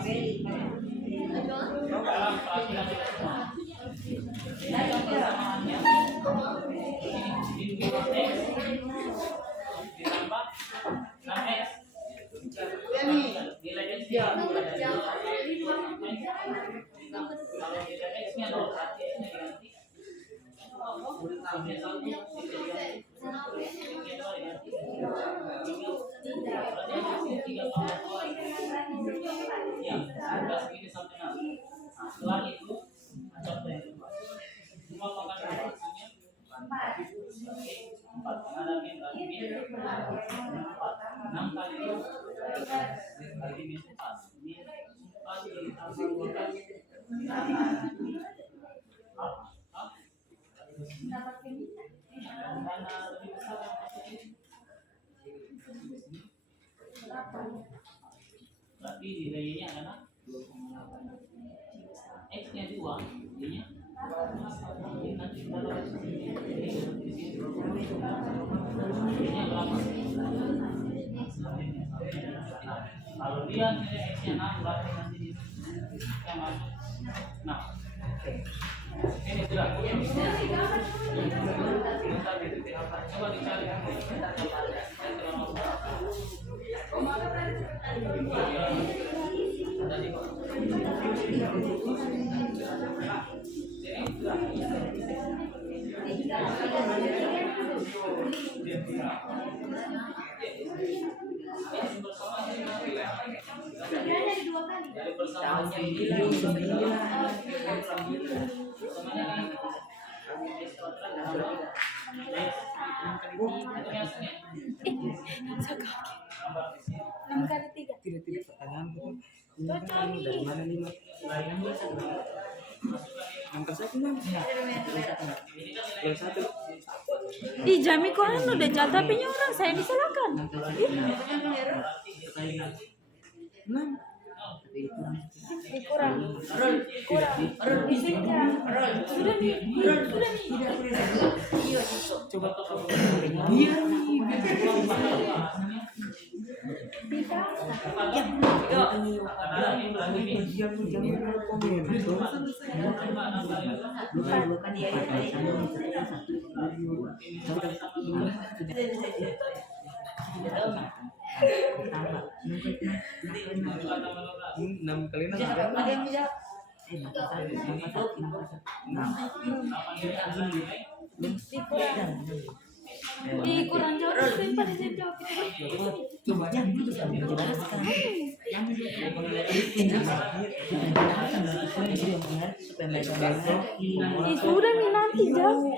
Dalam perhatian kita semua. Ini kan persamaannya. Ini x ditambah 6x. Nilai x-nya kalau nilai x-nya 0 berarti x-nya diganti. Sampai 1 x-nya diganti. X-nya 2 diganti. Berarti x-nya 3 tambah 2. Ya, sudah segini sampai 6. Nah, setelah itu contoh yang kedua. Semua pangkat hasilnya 4. Karena ada min berarti min 4. 6 kali 2 berarti min 4. Min 4 ditambah 2 kali. Mana lebih besar yang positif? Berarti nilainya adalah x-nya 2, y-nya nanti kita lihat y-nya berapa? Kalau dia nilai X-nya 6 berarti nanti di yang masuk. Nah, ini sudah. Coba dicari. Dari persamaan Enam kali tiga. Tidak pertanyaan itu dari mana lima? Angka satu mana? Yang satu. Ih, Jami kok anu udah jatah HP-nya orang, saya disalahkan. Enam. Kurang. Coba dia enam kali enam. Ada yang bisa. Ih, kurang jauh daripada saya jawab itu. Coba yang itu bisa menjelaskan. Yang Ih, sudah nih nanti jauh.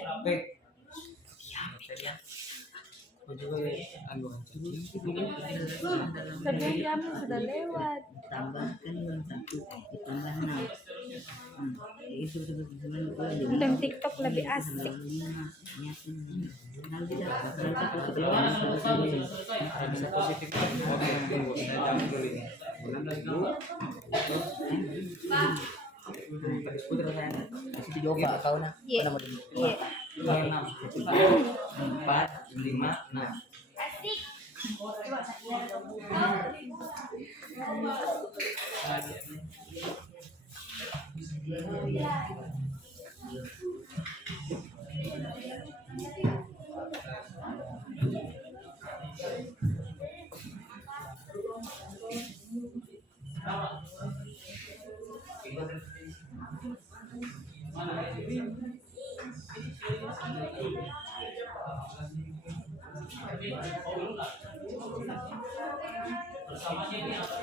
Kerja jam sudah lewat. Tambahkan satu ditambah 6. Itu Konten TikTok lebih asik. bisa positif. Oke, tunggu. Saya jawab dulu ini. Bulan dulu. Tadi skuter saya. Kasih Jova kau nah. Iya. Iya. 6, 4, 5, 6. Asik. Bersamanya ini apa?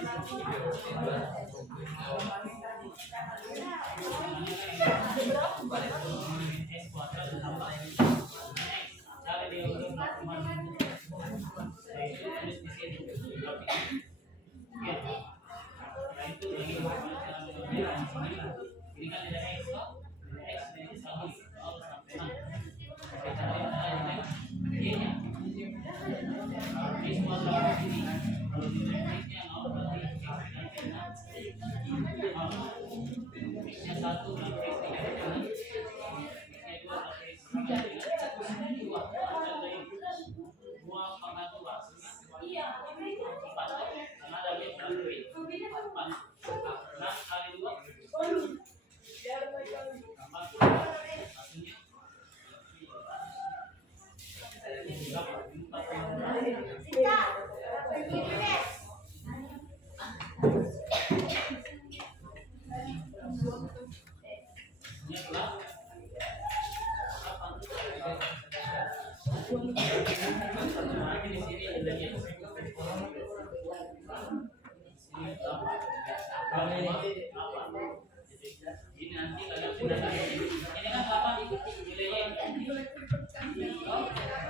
Ini nanti kalian sudah ini kan apa nilainya?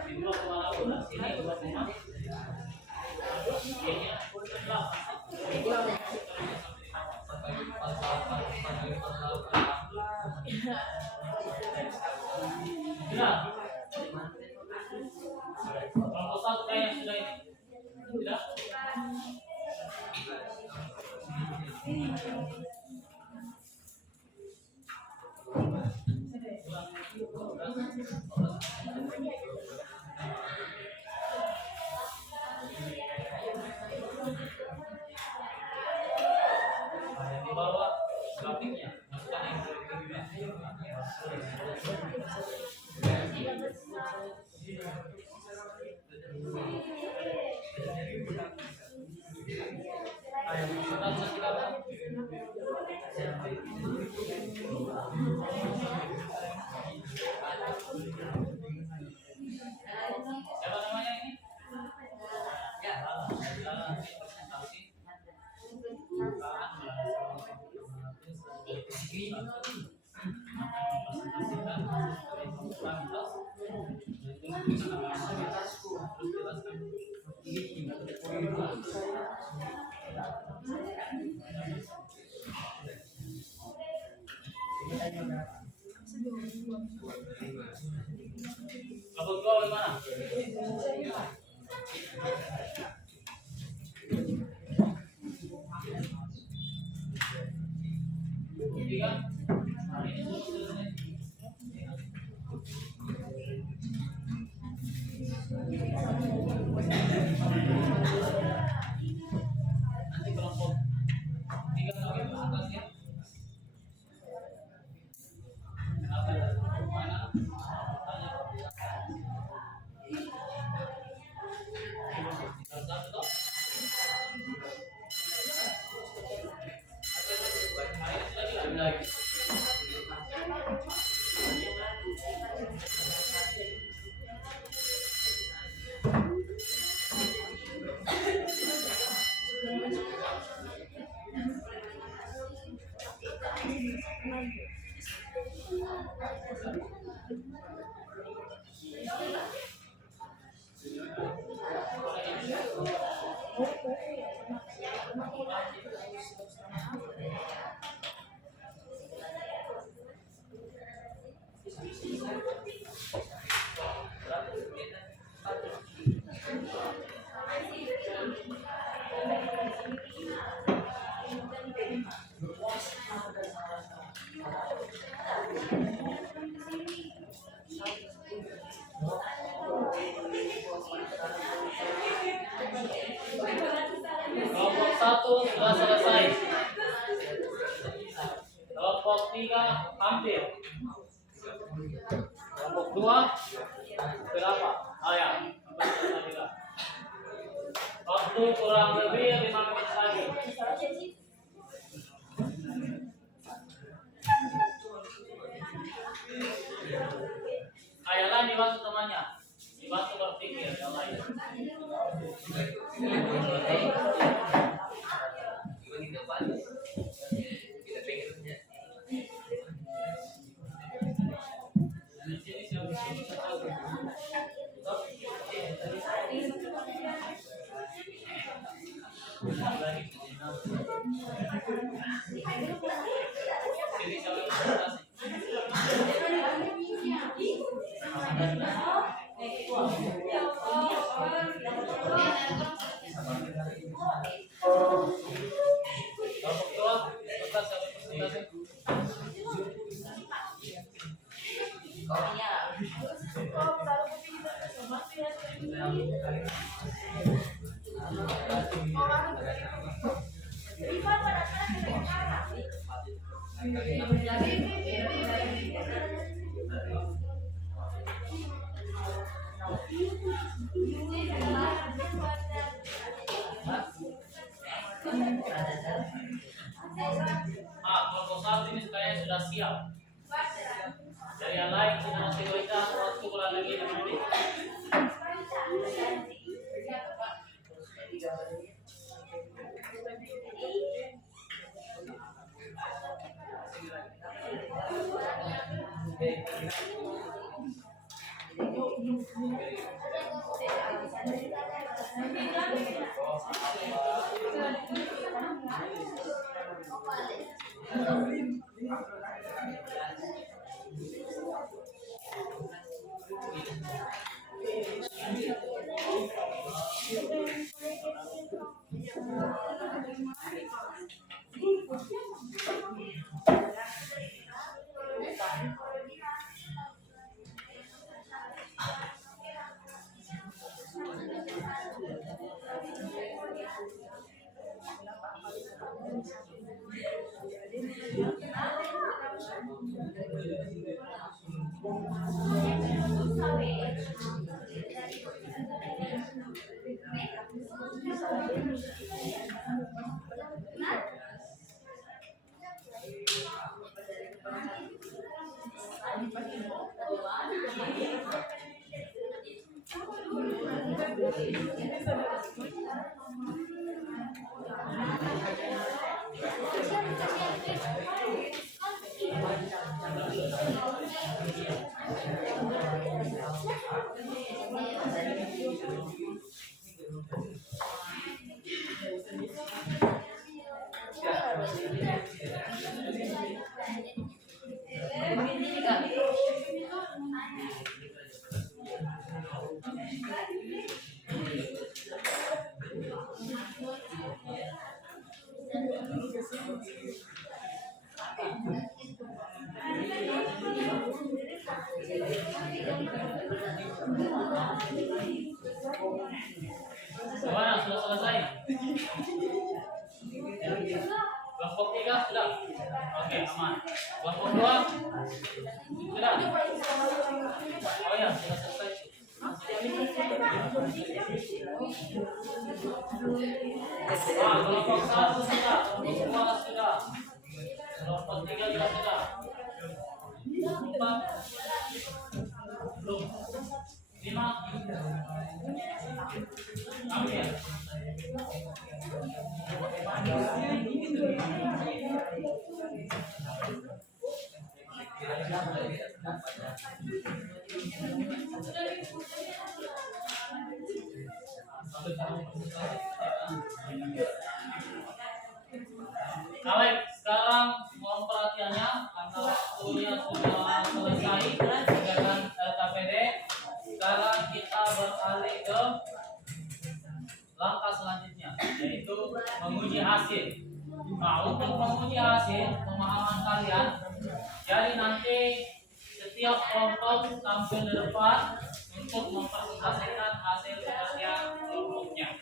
Di 2,8 sini 2,8. Tidak. Proposal kayak sudah ini. Tidak. topiknya. Masukkan yang topiknya. Ayo, masukkan sesuatu apa? Siapa namanya ini? Ya, presentasi. Kelompok dua bagaimana? Tiga. Ini selesai. Nanti kelompok tiga lagi presentasi ya. Kenapa? Mana? Tanya. Satu toh? Ayo lagi. Kelompok satu sudah selesai. Kelompok tiga hampir. Kelompok dua berapa? Ya. Waktu kurang lebih 5 menit lagi. Ayolah dibantu temannya. Dibantu berpikir yang lain. Kelompok satu ini kayaknya sudah siap. Dari yang lain kita masih berikan waktu kurang lebih 5 menit. Gimana? Sudah selesai? Kelompok 3 sudah? Oke, aman. Kelompok 2 sudah? Oh ya, sudah selesai. Kelompok 1 sudah, kelompok 2 sudah, kelompok 3 juga sudah. 4 belum. 5 ambil. Baik, sekarang mohon perhatiannya karena waktunya sudah selesai dengan LKPD. Sekarang kita beralih ke langkah selanjutnya, yaitu menguji hasil. Nah, untuk menguji hasil pemahaman kalian, jadi nanti setiap kelompok tampil di depan untuk mempresentasikan hasil kerja kelompoknya.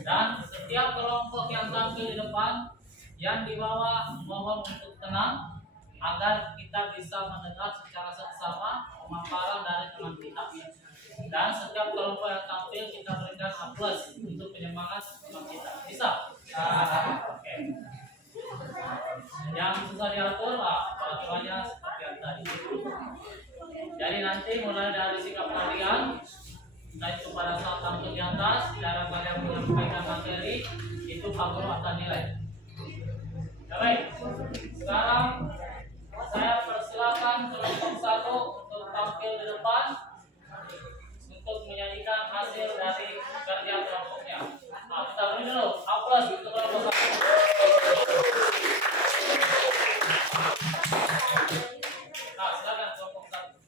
Dan setiap kelompok yang tampil di depan, yang di bawah mohon untuk tenang agar kita bisa mendengar secara seksama pemaparan dari teman kita. Dan setiap kelompok yang tampil kita berikan aplaus untuk penyemangat teman kita. Bisa? Oke. Yang susah diatur, peraturannya seperti yang tadi. Jadi nanti mulai dari sikap kalian, baik pada saat tampil di atas, cara kalian menyampaikan materi, itu Pak Guru akan nilai. Ya, baik. Sekarang saya persilakan kelompok 1 untuk tampil di depan untuk menyanyikan hasil dari kerja kelompoknya. Nah, kita beri dulu aplaus untuk kelompok 1. Nah, silakan kelompok 1.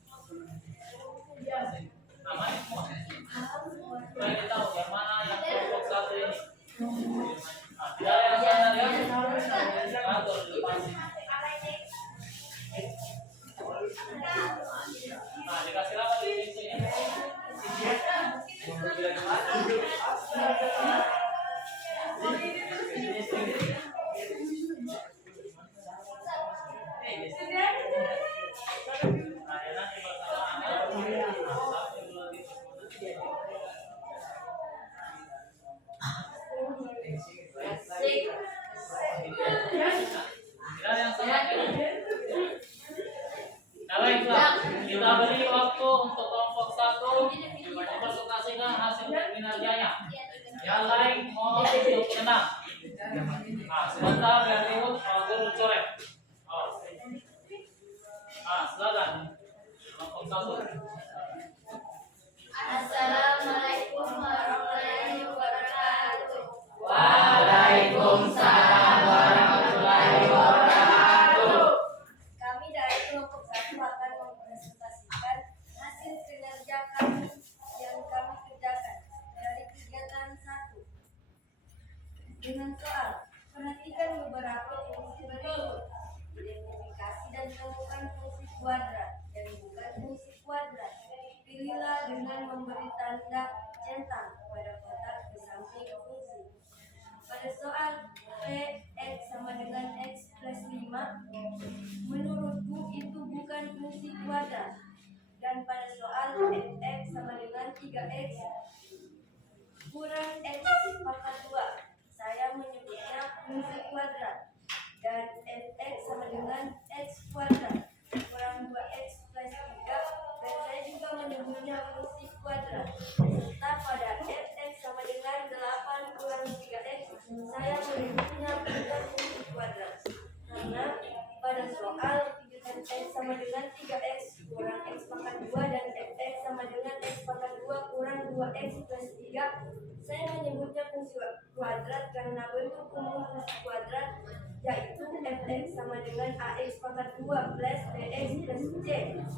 Namanya semua. Supaya kita tahu yang mana yang kelompok 1 ini. Nah, tidak ada yang sana ya. Atur di depan sini. Nah, dikasih apa di sini? Nah, baiklah, kita beri waktu untuk kelompok 1 mempresentasikan hasil kinerjanya. Yang lain mohon untuk tenang. Nah, sebentar biar ribut, Guru coret. Silakan. Kelompok 1. Assalamualaikum warahmatullahi wabarakatuh. Waalaikumsalam warahmatullahi wabarakatuh. Kami dari kelompok 1 akan mempresentasikan hasil kinerja kami yang kami kerjakan dari kegiatan 1 dengan soal. Perhatikan beberapa fungsi berikut: identifikasi dan temukan fungsi kuadrat dan bukan fungsi kuadrat. Pilihlah dengan memberi tanda centang pada kotak di samping fungsi. Pada soal X sama dengan X plus 5, menurutku itu bukan fungsi kuadrat. Dan pada soal X sama dengan 3X, kurang X pangkat 2. Saya menyebutnya fungsi kuadrat. Dan fx sama dengan x kuadrat kurang 2x plus 3. Dan saya juga menyebutnya fungsi kuadrat. Serta pada fx sama dengan 8 kurang 3x, saya menyebutnya bukan fungsi kuadrat. Karena pada soal fx sama dengan 3x kurang x pangkat 2 dan fx sama dengan x pangkat 2 kurang 2x plus 3, saya menyebutnya fungsi kuadrat karena bentuk umum fungsi kuadrat yaitu fx sama dengan ax pangkat 2 plus bx plus c.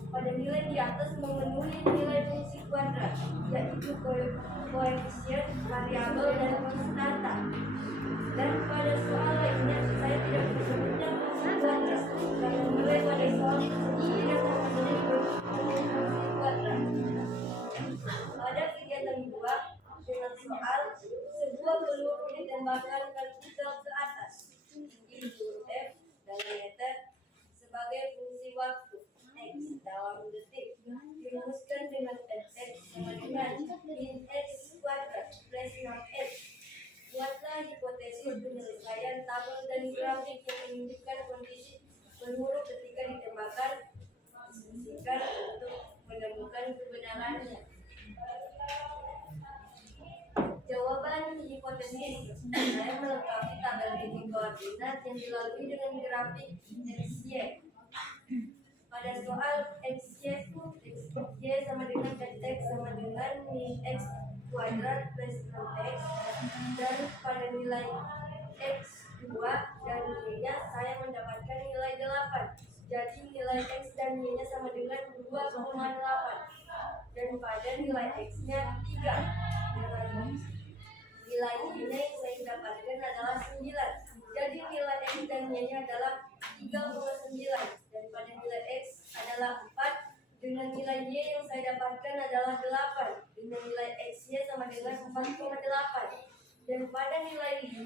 Pada nilai di atas memenuhi nilai fungsi kuadrat, yaitu koefisien, variabel, dan konstanta. Dan pada soal lainnya saya tidak menyebutnya fungsi kuadrat karena nilai pada soal tersebut tidak memenuhi fungsi kuadrat. Pada kegiatan 2 dengan soal sebuah peluru ditembakkan vertikal ke atas, huruf F dan meter sebagai fungsi waktu x dalam detik, dirumuskan dengan fx sama dengan min x kuadrat plus 6x. Buatlah hipotesis penyelesaian tabel dan grafik yang menunjukkan kondisi peluru ketika ditembakkan. Diskusikan untuk menemukan kebenarannya. Jawaban hipotesis. Saya melengkapi tabel titik koordinat yang dilalui dengan grafik XY. Pada soal XY sama dengan fx sama dengan min x kuadrat plus 6x, dan pada nilai x2 dan y-nya saya mendapatkan nilai 8. Jadi nilai x dan y-nya sama dengan 2,8. Dan pada nilai x-nya 3. Dengan nilai y-nya yang saya dapatkan adalah 9. Jadi nilai x dan y-nya adalah 3,9. Dan pada nilai x adalah 4. Dengan nilai y yang saya dapatkan adalah 8. Dengan nilai x-nya sama dengan 4,8. Dan pada nilai 5,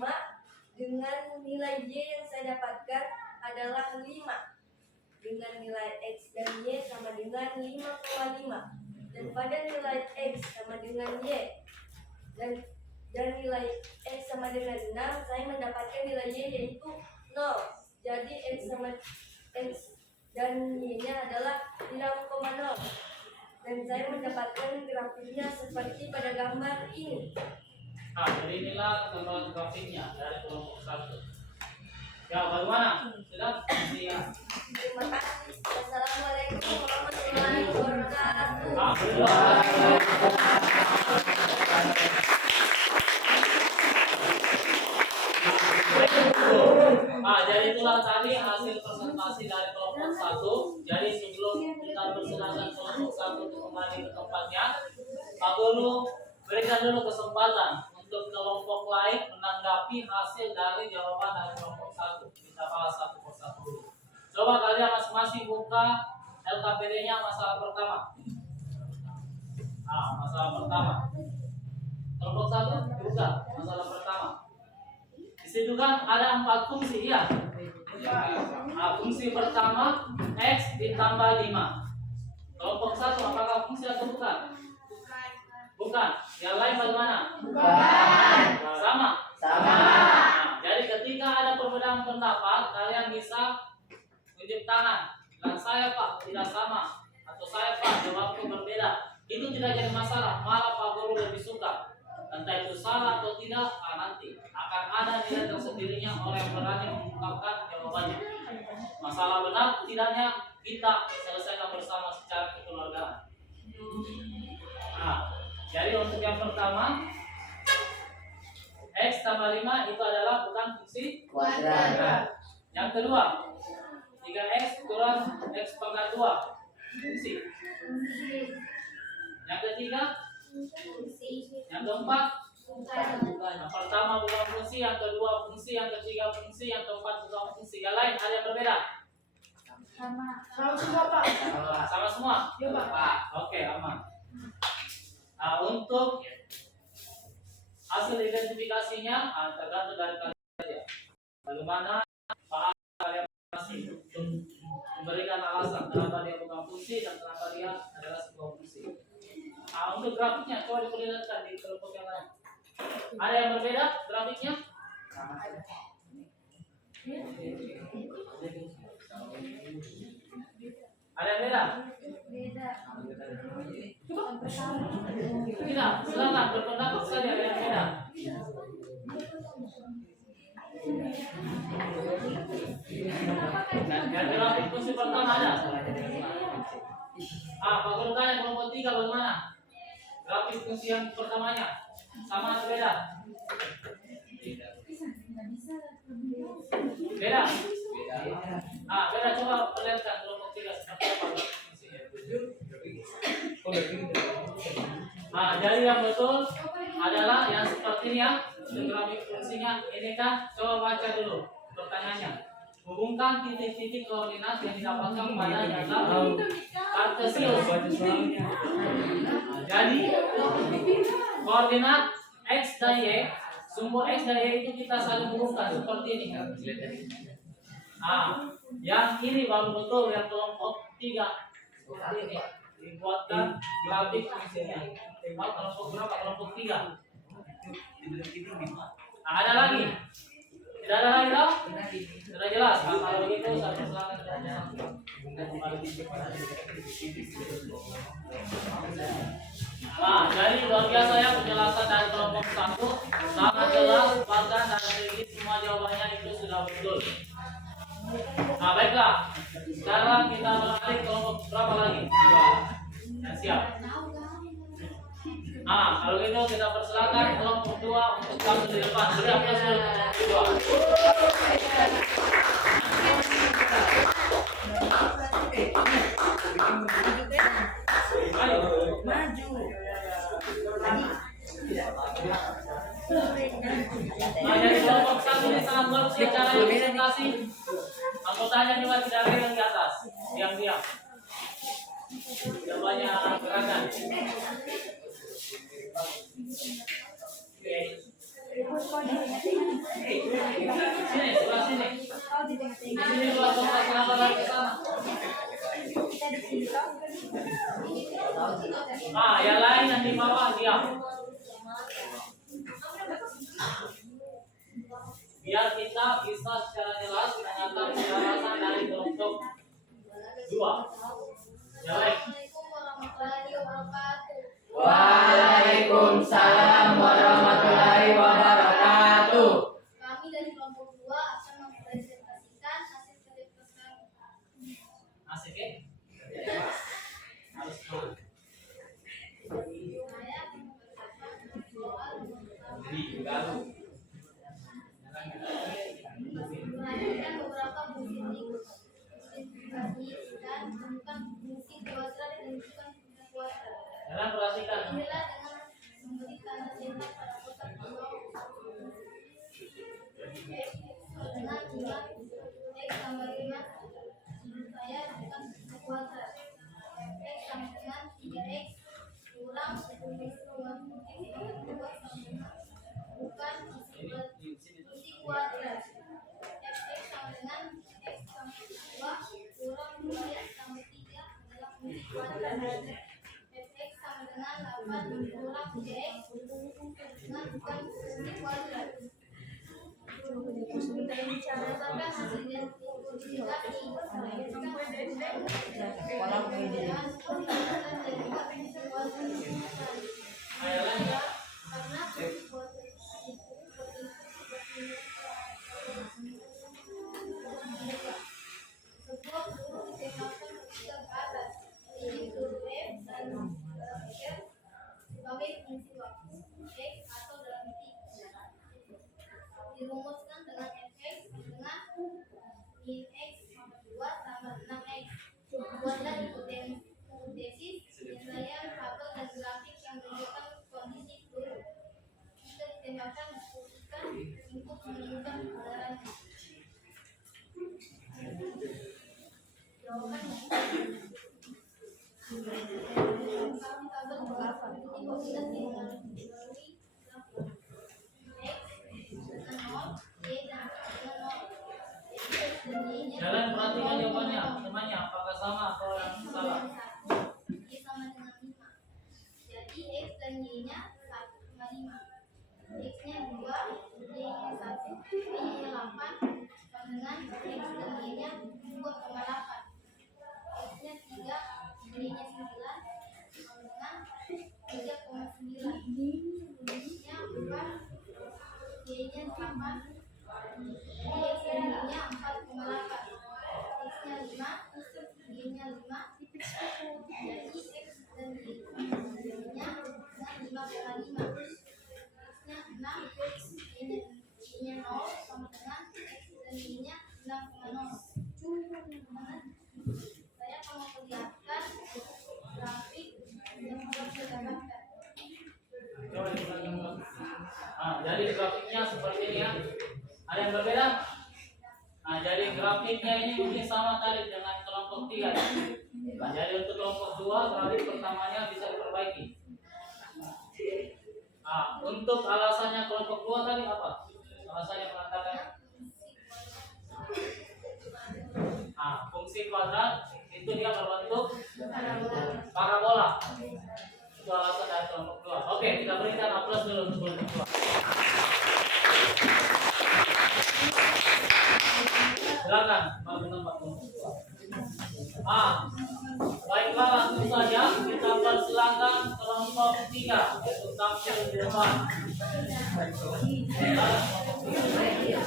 dengan nilai y yang saya dapatkan adalah 5. Dengan nilai x dan y sama dengan 5,5. Dan pada nilai x sama dengan y dan nilai x sama dengan 6, saya mendapatkan nilai y yaitu 0. Jadi x sama x dan y-nya adalah 6,0. Dan saya mendapatkan grafiknya seperti pada gambar ini. Nah, jadi inilah gambar grafiknya dari kelompok 1. Ya, bagaimana? Sudah? Iya. Terima kasih. Wassalamualaikum warahmatullahi wabarakatuh. Jadi itulah tadi hasil presentasi dari kelompok 1. Jadi sebelum kita persilakan kelompok 1 untuk kembali ke tempatnya, Pak Guru berikan dulu kesempatan untuk kelompok lain menanggapi hasil dari jawaban dari kelompok 1. Kita bahas satu persatu dulu. Coba kalian masing-masing buka LKPD-nya masalah pertama. Masalah pertama. Kelompok 1 buka masalah pertama. Di situ kan ada 4 fungsi, ya. Fungsi pertama x ditambah 5. Kelompok 1 apakah fungsi atau bukan? Bukan. Yang lain bagaimana? Bukan. Sama. Sama. Jadi ketika ada perbedaan pendapat, kalian bisa tunjuk tangan. Dan saya Pak tidak sama, atau saya Pak jawabku berbeda. Itu tidak jadi masalah. Malah Pak Guru lebih suka. Entah itu salah atau tidak, nanti akan ada nilai tersendirinya orang yang berani mengungkapkan jawabannya. Masalah benar tidaknya kita selesaikan bersama secara kekeluargaan. Jadi untuk yang pertama, x tambah 5 itu adalah bukan fungsi Kuadrat. Yang kedua, 3x kurang x pangkat 2 fungsi. Yang ketiga, yang keempat, yang pertama bukan fungsi, yang kedua fungsi, yang ketiga fungsi, yang keempat bukan fungsi. Yang lain ada yang berbeda? Sama semua Pak. Sama semua? Iya Pak. Oke, aman. Untuk hasil identifikasinya tergantung dari kalian saja. Bagaimana Pak kalian masih memberikan alasan kenapa dia bukan fungsi dan kenapa dia adalah sebuah fungsi. Untuk grafiknya coba diperlihatkan di kelompok yang lain. Ada yang berbeda grafiknya? Ada yang beda? Beda. Tidak, silakan berpendapat saja ada yang beda. Yang grafik fungsi pertama ada. Pak Guru tanya kelompok 3 bagaimana? Grafik fungsi yang pertamanya sama atau beda? Beda. Beda, coba perlihatkan kelompok 3 seperti apa fungsinya. Jadi yang betul adalah yang seperti ini ya. Grafik fungsinya ini kan, coba baca dulu pertanyaannya. Hubungkan titik-titik koordinat yang didapatkan pada diagram Kartesius. Jadi koordinat x dan y, sumber x dan y itu kita saling hubungkan seperti ini. Yang ini baru betul yang kelompok 3 seperti ini. Dibuatkan grafik fungsinya. Kelompok berapa? Kelompok 3. Ada lagi? Tidak ada lagi dong? Sudah jelas. Kalau begitu saya persilakan jadi luar biasa ya penjelasan dari kelompok 1, sangat jelas, bahkan dari segi semua jawabannya itu sudah betul. Baiklah. Sekarang kita beralih kelompok berapa lagi? 2. Siap. Kalau gitu kita persilakan kelompok 2 untuk kamu di depan. Beri aplaus dulu kelompok 2. Ayo. Jadi kelompok 1 ini sangat bagus ya cara presentasi. Anggotanya juga tidak ada yang di atas, diam-diam. Tidak banyak gerakan. Sini, sebelah sini. Sini buat kelompok kenapa lagi ke sana? Yang lain yang di bawah diam. Biar kita bisa secara jelas mendengarkan penjelasan dari kelompok 2. Yang lain. Waalaikumsalam warahmatullahi wabarakatuh. Kami dari kelompok 2 akan mempresentasikan hasil kerja kami. Asik ya? Harus Saya akan membacakan soal perhatikan beberapa fungsi berikut. Simplifikasi dan temukan fungsi kuadrat dan menentukan fungsi kuadrat. Jangan perhatikan. Inilah dengan memberi tanda centang pada kotak kosong dengan 5 x tambah 5 saya bukan kuadrat x sama dengan 3x kurang x bukan fungsi kuadrat x sama dengan x tambah 2 kurang 2x tambah 3 adalah fungsi kuadrat fx sama dengan 8 kurang 3x dengan bukan fungsi kuadrat. Berdasarkan hasil identifikasi, sebagai fungsi waktu x atau dalam titik dirumuskan dengan fx dengan min x 2 tambah 6x. Buatlah hipotesis penilaian fabel dan grafik yang menunjukkan kondisi fluid. Jika ditembakkan diskusikan untuk menemukan kebenarannya. Jawabannya kami tabel berapa? Ini koordinat yang melalui grafik x dengan 0, y dengan 0. Jalan perhatikan jawabannya, temannya apakah sama atau yang salah? Y sama dengan 5. Jadi x dan y nya 1,5. X Saya akan memperlihatkan grafik yang harus saya dapatkan. Jadi grafiknya seperti ini ya. Ada yang berbeda? Jadi grafiknya ini mungkin sama tadi dengan kelompok 3 ya. Jadi untuk kelompok 2 grafik pertamanya bisa diperbaiki. Untuk alasannya kelompok 2 tadi apa? Alasannya mengatakan fungsi kuadrat itu dia berbentuk parabola. Itu alasan dari kelompok 2. Oke, kita berikan aplaus dulu untuk kelompok 2. Silakan, bagi tempat kelompok 2. Baiklah, langsung saja kita persilakan kelompok 3 yaitu tampil di depan. Yang lain diam.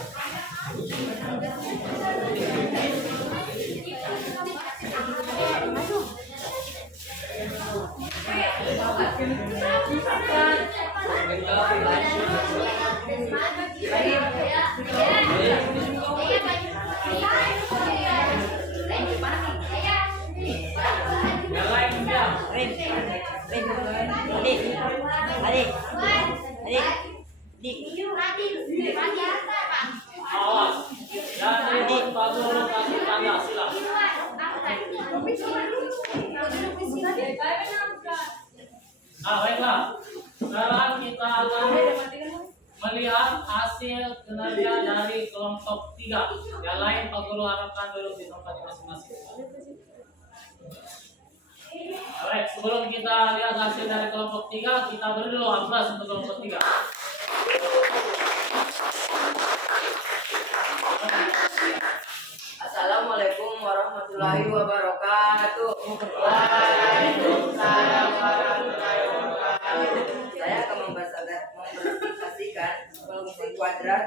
Awas. Dan Pak Guru kasih tanda silakan. Baiklah. Sekarang kita akan melihat hasil kinerja dari kelompok 3. Yang lain Pak Guru harapkan duduk di tempat masing-masing. Baik, sebelum kita lihat hasil dari kelompok 3, kita beri dulu aplaus untuk kelompok 3. Assalamualaikum warahmatullahi wabarakatuh. Waalaikumsalam warahmatullahi wabarakatuh. Saya akan mempresentasikan fungsi kuadrat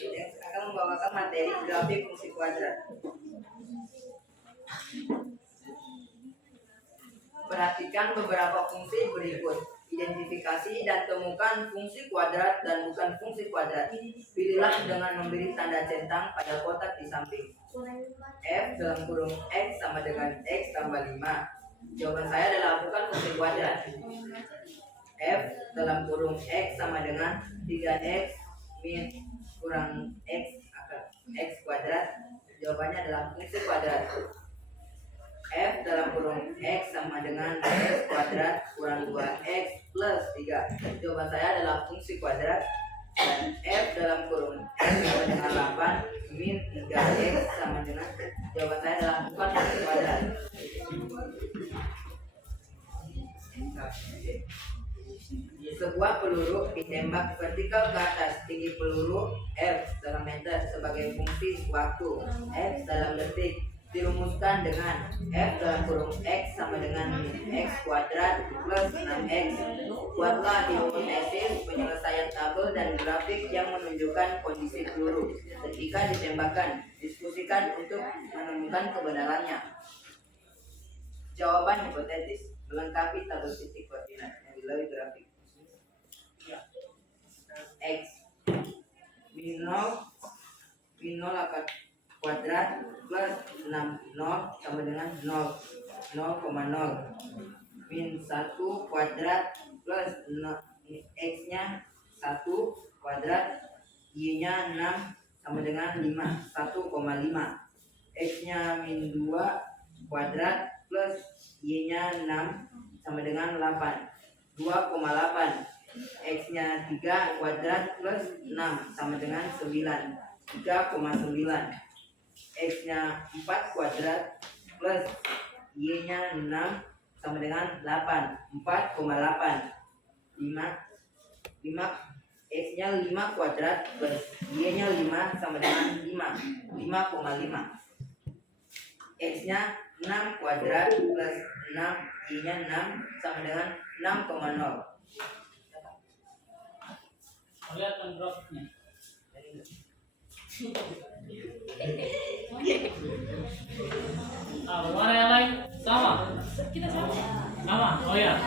yang akan membawakan materi grafik fungsi kuadrat. Perhatikan beberapa fungsi berikut. Identifikasi dan temukan fungsi kuadrat dan bukan fungsi kuadrat. Pilihlah dengan memberi tanda centang pada kotak di samping. F dalam kurung X sama dengan X tambah 5. Jawaban saya adalah bukan fungsi kuadrat. F dalam kurung X sama dengan 3X min kurang X akar X kuadrat. Jawabannya adalah fungsi kuadrat. F dalam kurung X sama dengan X kuadrat kurang 2X plus 3. Jawaban saya adalah fungsi kuadrat. Dan F dalam kurung X sama dengan 8 min 3X sama dengan, jawaban saya adalah bukan fungsi kuadrat. Sebuah peluru ditembak vertikal ke atas. Tinggi peluru F dalam meter sebagai fungsi waktu X dalam detik dirumuskan dengan F dalam kurung X sama dengan X kuadrat plus 6X. Buatlah hipotesis penyelesaian tabel dan grafik yang menunjukkan kondisi peluru ketika ditembakkan. Diskusikan untuk menemukan kebenarannya. Jawaban hipotetis melengkapi tabel titik koordinat yang dilalui grafik. X min 0 akar kuadrat plus 6 0 sama dengan 0 0,0 min 1 kuadrat plus X nya 1 kuadrat Y nya 6 sama dengan 5 1,5 X nya min 2 kuadrat plus Y nya 6 sama dengan 8 2,8 X nya 3 kuadrat plus 6 sama dengan 9 3,9 X nya 4 kuadrat plus Y nya 6 sama dengan 8 4,8 5 X nya 5 kuadrat plus Y nya 5 sama dengan 5 5,5 X nya 6 kuadrat plus 6 Y nya 6 sama dengan 6,0. Lihat grafiknya. Mana yang lain? Sama? Kita sama? Oh ya.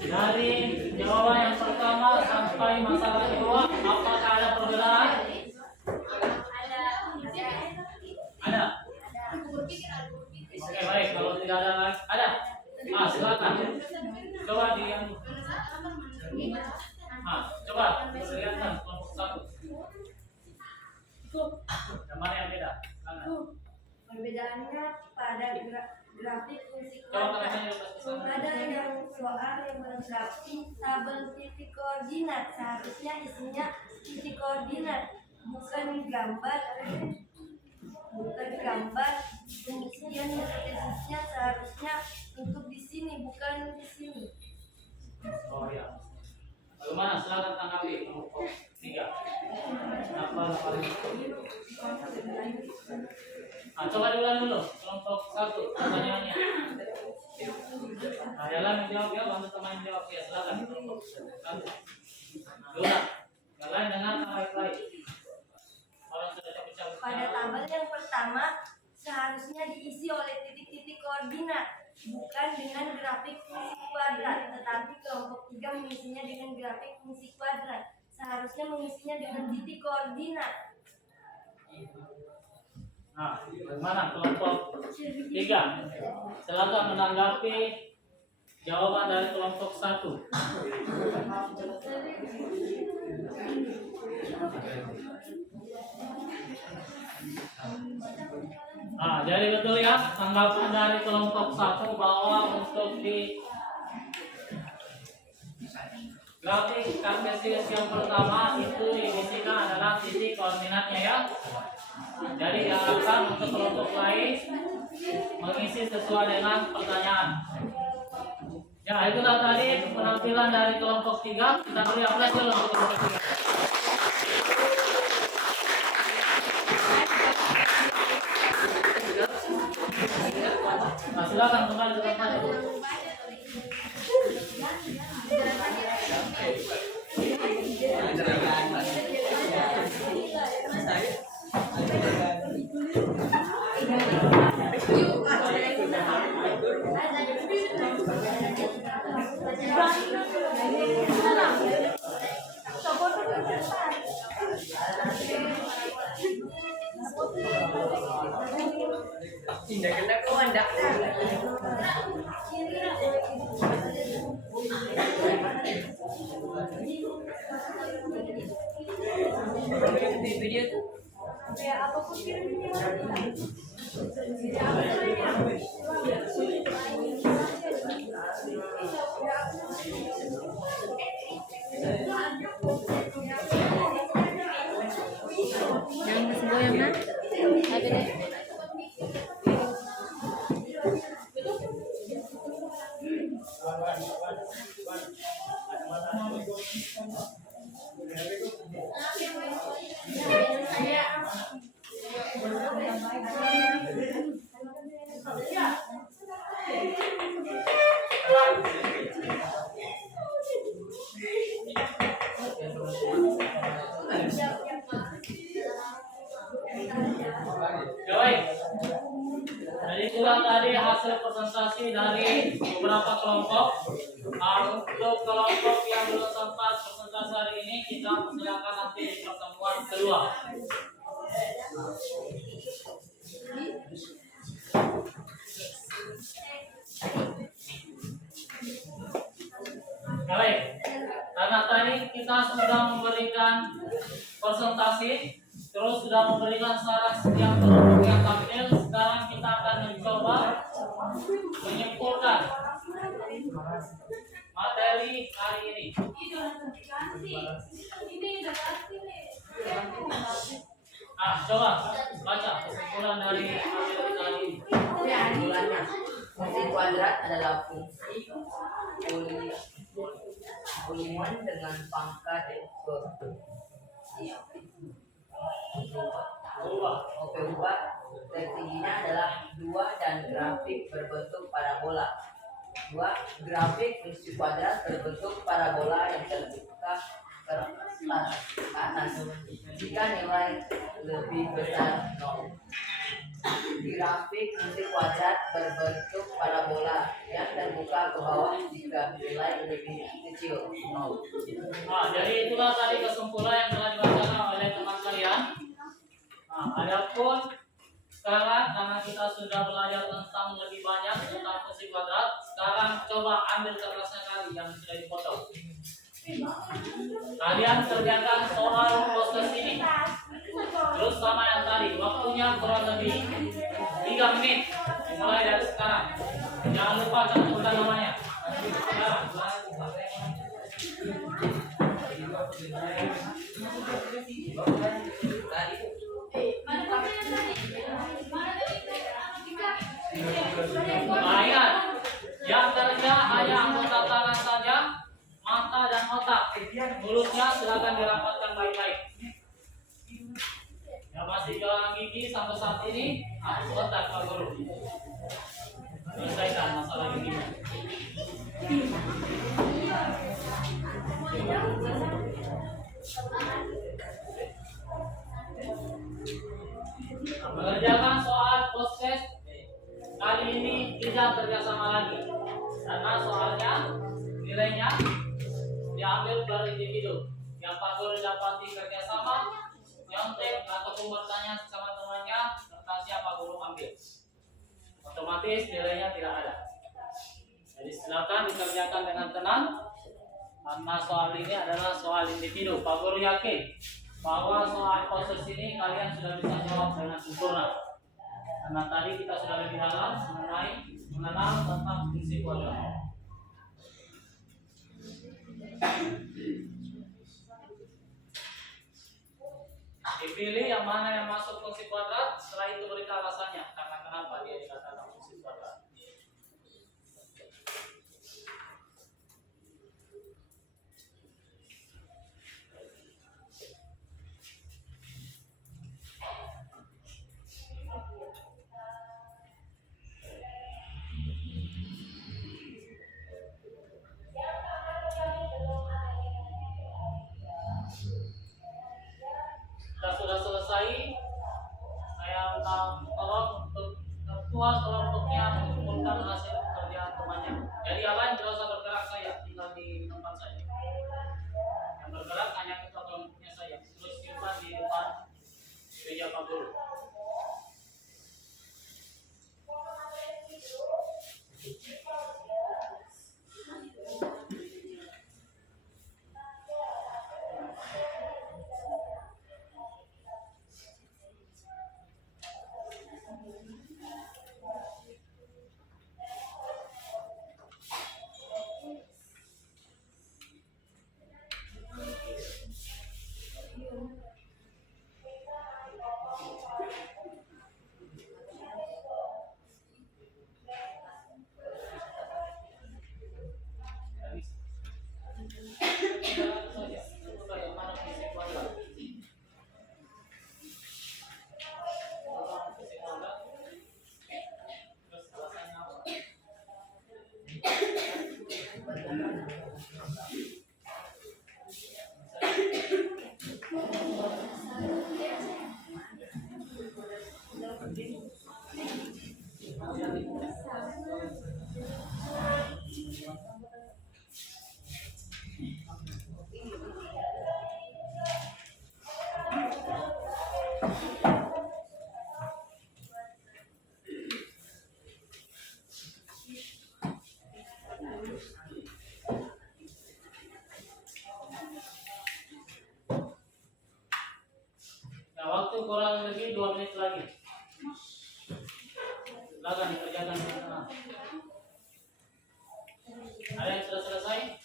Dari jawaban yang pertama sampai masalah kedua, apakah ada perbedaan? Mana yang beda? Mana? Perbedaannya pada grafik fungsi Coba kuadrat. katanya pas ke sana. Ada yang soal yang melengkapi tabel titik koordinat, seharusnya isinya titik koordinat, bukan gambar pengisian hipotesisnya seharusnya untuk di sini bukan di sini. Oh iya. Bagaimana? Silakan tanggapi kelompok 3. Kenapa paling? Coba diulang dulu kelompok 1 pertanyaannya. Nah, Yalan menjawab ya, bantu teman jawab ya, silakan kelompok 1. Diulang. Yang lain dengar baik-baik. Orang sudah capek-capek. Pada tabel yang pertama seharusnya diisi oleh titik-titik koordinat, bukan dengan grafik fungsi kuadrat, tetapi kelompok 3 mengisinya dengan grafik fungsi kuadrat. Seharusnya mengisinya dengan titik koordinat. Nah, bagaimana kelompok 3? Silakan menanggapi jawaban dari kelompok 1. Nah, jadi betul ya, tanggapan dari kelompok 1 bahwa untuk di grafik kartesius yang pertama itu diisikan adalah titik koordinatnya ya. Jadi diharapkan untuk kelompok lain mengisi sesuai dengan pertanyaan. Ya, itulah tadi penampilan dari kelompok 3. Kita beri apresiasi untuk kelompok 3. Nah, silakan kembali ke tempat. Tidak kena kehendak. Di video tuh. Yang masih goyang nah? Ada deh. Baik. Jadi itulah tadi hasil presentasi dari beberapa kelompok. Untuk kelompok yang belum sempat presentasi hari ini, kita persilakan nanti di pertemuan kedua. Baik. Karena tadi kita sudah memberikan presentasi, terus sudah memberikan saran setiap kelompok yang tampil. Sekarang kita akan mencoba menyimpulkan materi hari ini. Coba baca kesimpulan dari materi kali ini. Kesimpulannya, fungsi kuadrat adalah fungsi volumen dengan pangkat berubah. Tertingginya adalah 2 dan grafik berbentuk parabola. 2. Grafik fungsi kuadrat berbentuk parabola yang terbuka ke atas jika nilai lebih besar 0. Grafik fungsi kuadrat berbentuk parabola yang terbuka ke bawah jika nilai lebih kecil 0. Jadi itulah tadi kesimpulan yang telah dibacakan oleh teman kalian. Adapun sekarang karena kita sudah belajar tentang lebih banyak tentang fungsi kuadrat, sekarang coba ambil kertasnya kali yang sudah dipotong. Kalian kerjakan soal proses ini. Terus sama yang tadi, waktu waktunya kurang lebih 3 menit mulai dari sekarang. Jangan lupa cantumkan namanya. Nah, ingat, yang kerja hanya anggota tangan saja, mata dan otak. Mulutnya silakan dirapatkan baik-baik. Yang masih jualan gigi sampai saat ini, sebentar Pak Guru. Selesaikan masalah gigi. Mengerjakan soal proses kali ini tidak kerjasama lagi, karena soalnya nilainya diambil dari individu. Yang Pak Guru dapati kerjasama, nyontek ataupun bertanya sama temannya, kertasnya Pak Guru ambil. Otomatis nilainya tidak ada. Jadi silakan dikerjakan dengan tenang, karena soal ini adalah soal individu. Pak Guru yakin bahwa soal proses ini kalian sudah bisa jawab dengan sempurna. Karena tadi kita sudah lebih dalam mengenal tentang fungsi kuadrat. Dipilih yang mana yang masuk fungsi kuadrat, setelah itu berikan alasannya karena kenapa dia dikatakan fungsi kuadrat. Kita sudah selesai. Saya minta tolong untuk ketua kelompoknya mengumpulkan hasil pekerjaan temannya. Jadi yang lain tidak usah bergerak, saya tinggal di tempat saya. Yang bergerak hanya ketua kelompoknya saya. Terus simpan di depan meja Pak Guru. Nah, waktu kurang lebih 2 menit lagi. Silakan dikerjakan dengan tenang. Ada yang sudah selesai?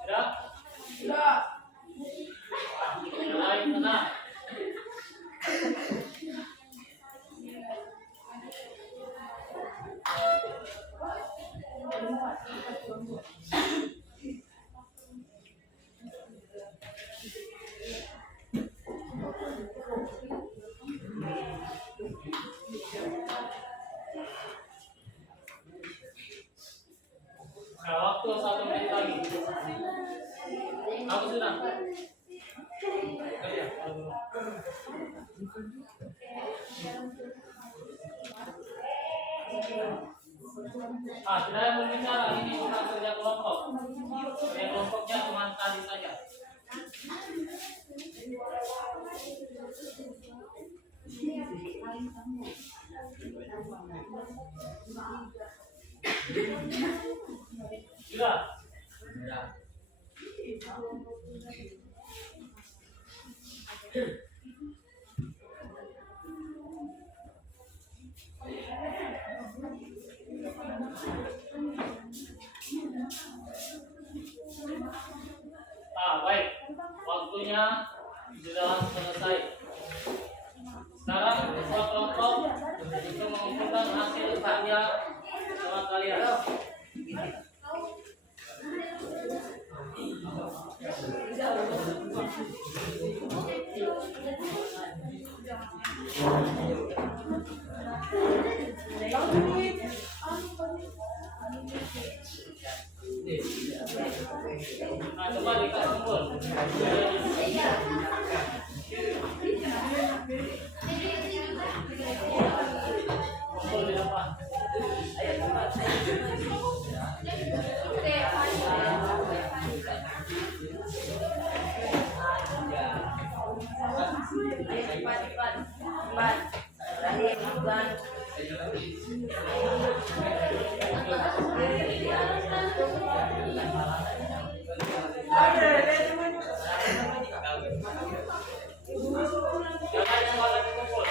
Sudah? Sudah. Yang lain tenang. Tidak ada yang berbicara, ini cuma kerja kelompok. Kelompoknya cuma tadi saja. Juga. Baik, waktunya sudah selesai. Sekarang ketua kelompok untuk mengumpulkan hasil kerja sama kalian. Nah, coba dikasih kumpul. Kumpul di depan. Jangan yang lagi kumpul.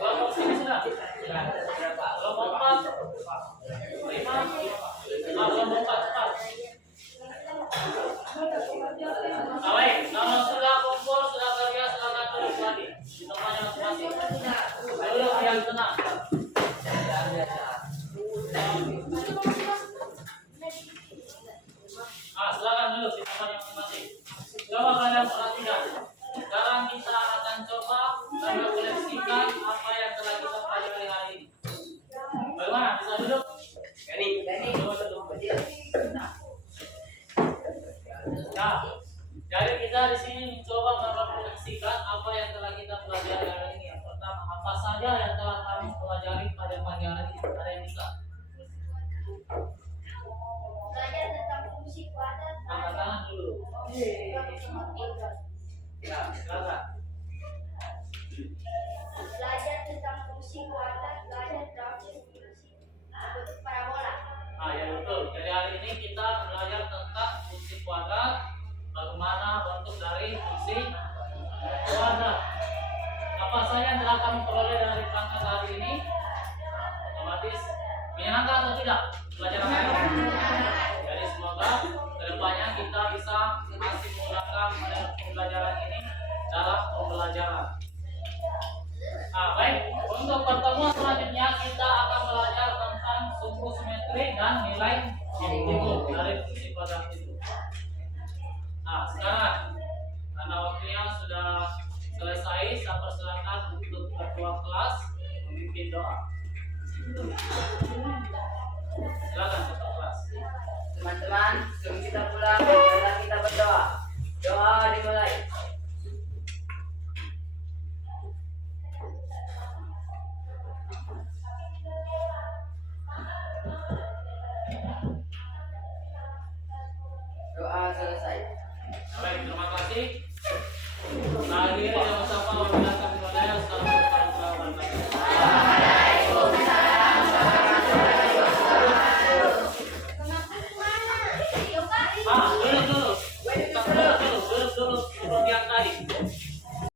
Kelompok sini sudah. Kelompok 4, 5, kelompok 4 cepat. Baik, kalau sudah kumpul, sudah kerja, silakan duduk lagi di tempatnya masing-masing. Duduk yang tenang. Silakan duduk di tempatnya masing-masing. Coba kalian perhatikan. Sekarang kita akan coba merefleksikan apa yang telah kita pelajari hari ini. Bagaimana? Bisa duduk? Coba duduk. Nah, jadi kita di sini mencoba merefleksikan apa yang telah kita pelajari hari ini. Yang pertama, apa saja yang telah kami pelajari pada pagi hari ini? Ada yang bisa? Belajar tentang fungsi kuadrat. Angkat tangan dulu. Ya, silakan. Belajar tentang fungsi kuadrat, belajar tentang fungsi bentuk parabola. Ya betul. Jadi hari ini kita belajar tentang fungsi kuadrat, bagaimana bentuk dari fungsi kuadrat. Apa saja yang telah kami peroleh dari perangkat hari ini? Otomatis menyenangkan atau tidak pelajaran hari ini? Jadi semoga kedepannya kita bisa masih menggunakan pembelajaran ini dalam pembelajaran. Baik, untuk pertemuan selanjutnya kita akan belajar tentang suku simetri dan nilai optimum dari fungsi kuadrat itu. Sekarang karena waktunya sudah selesai, saya persilakan untuk ketua kelas memimpin doa. Silakan ketua kelas. Teman-teman, sebelum kita pulang, kita berdoa. Doa dimulai.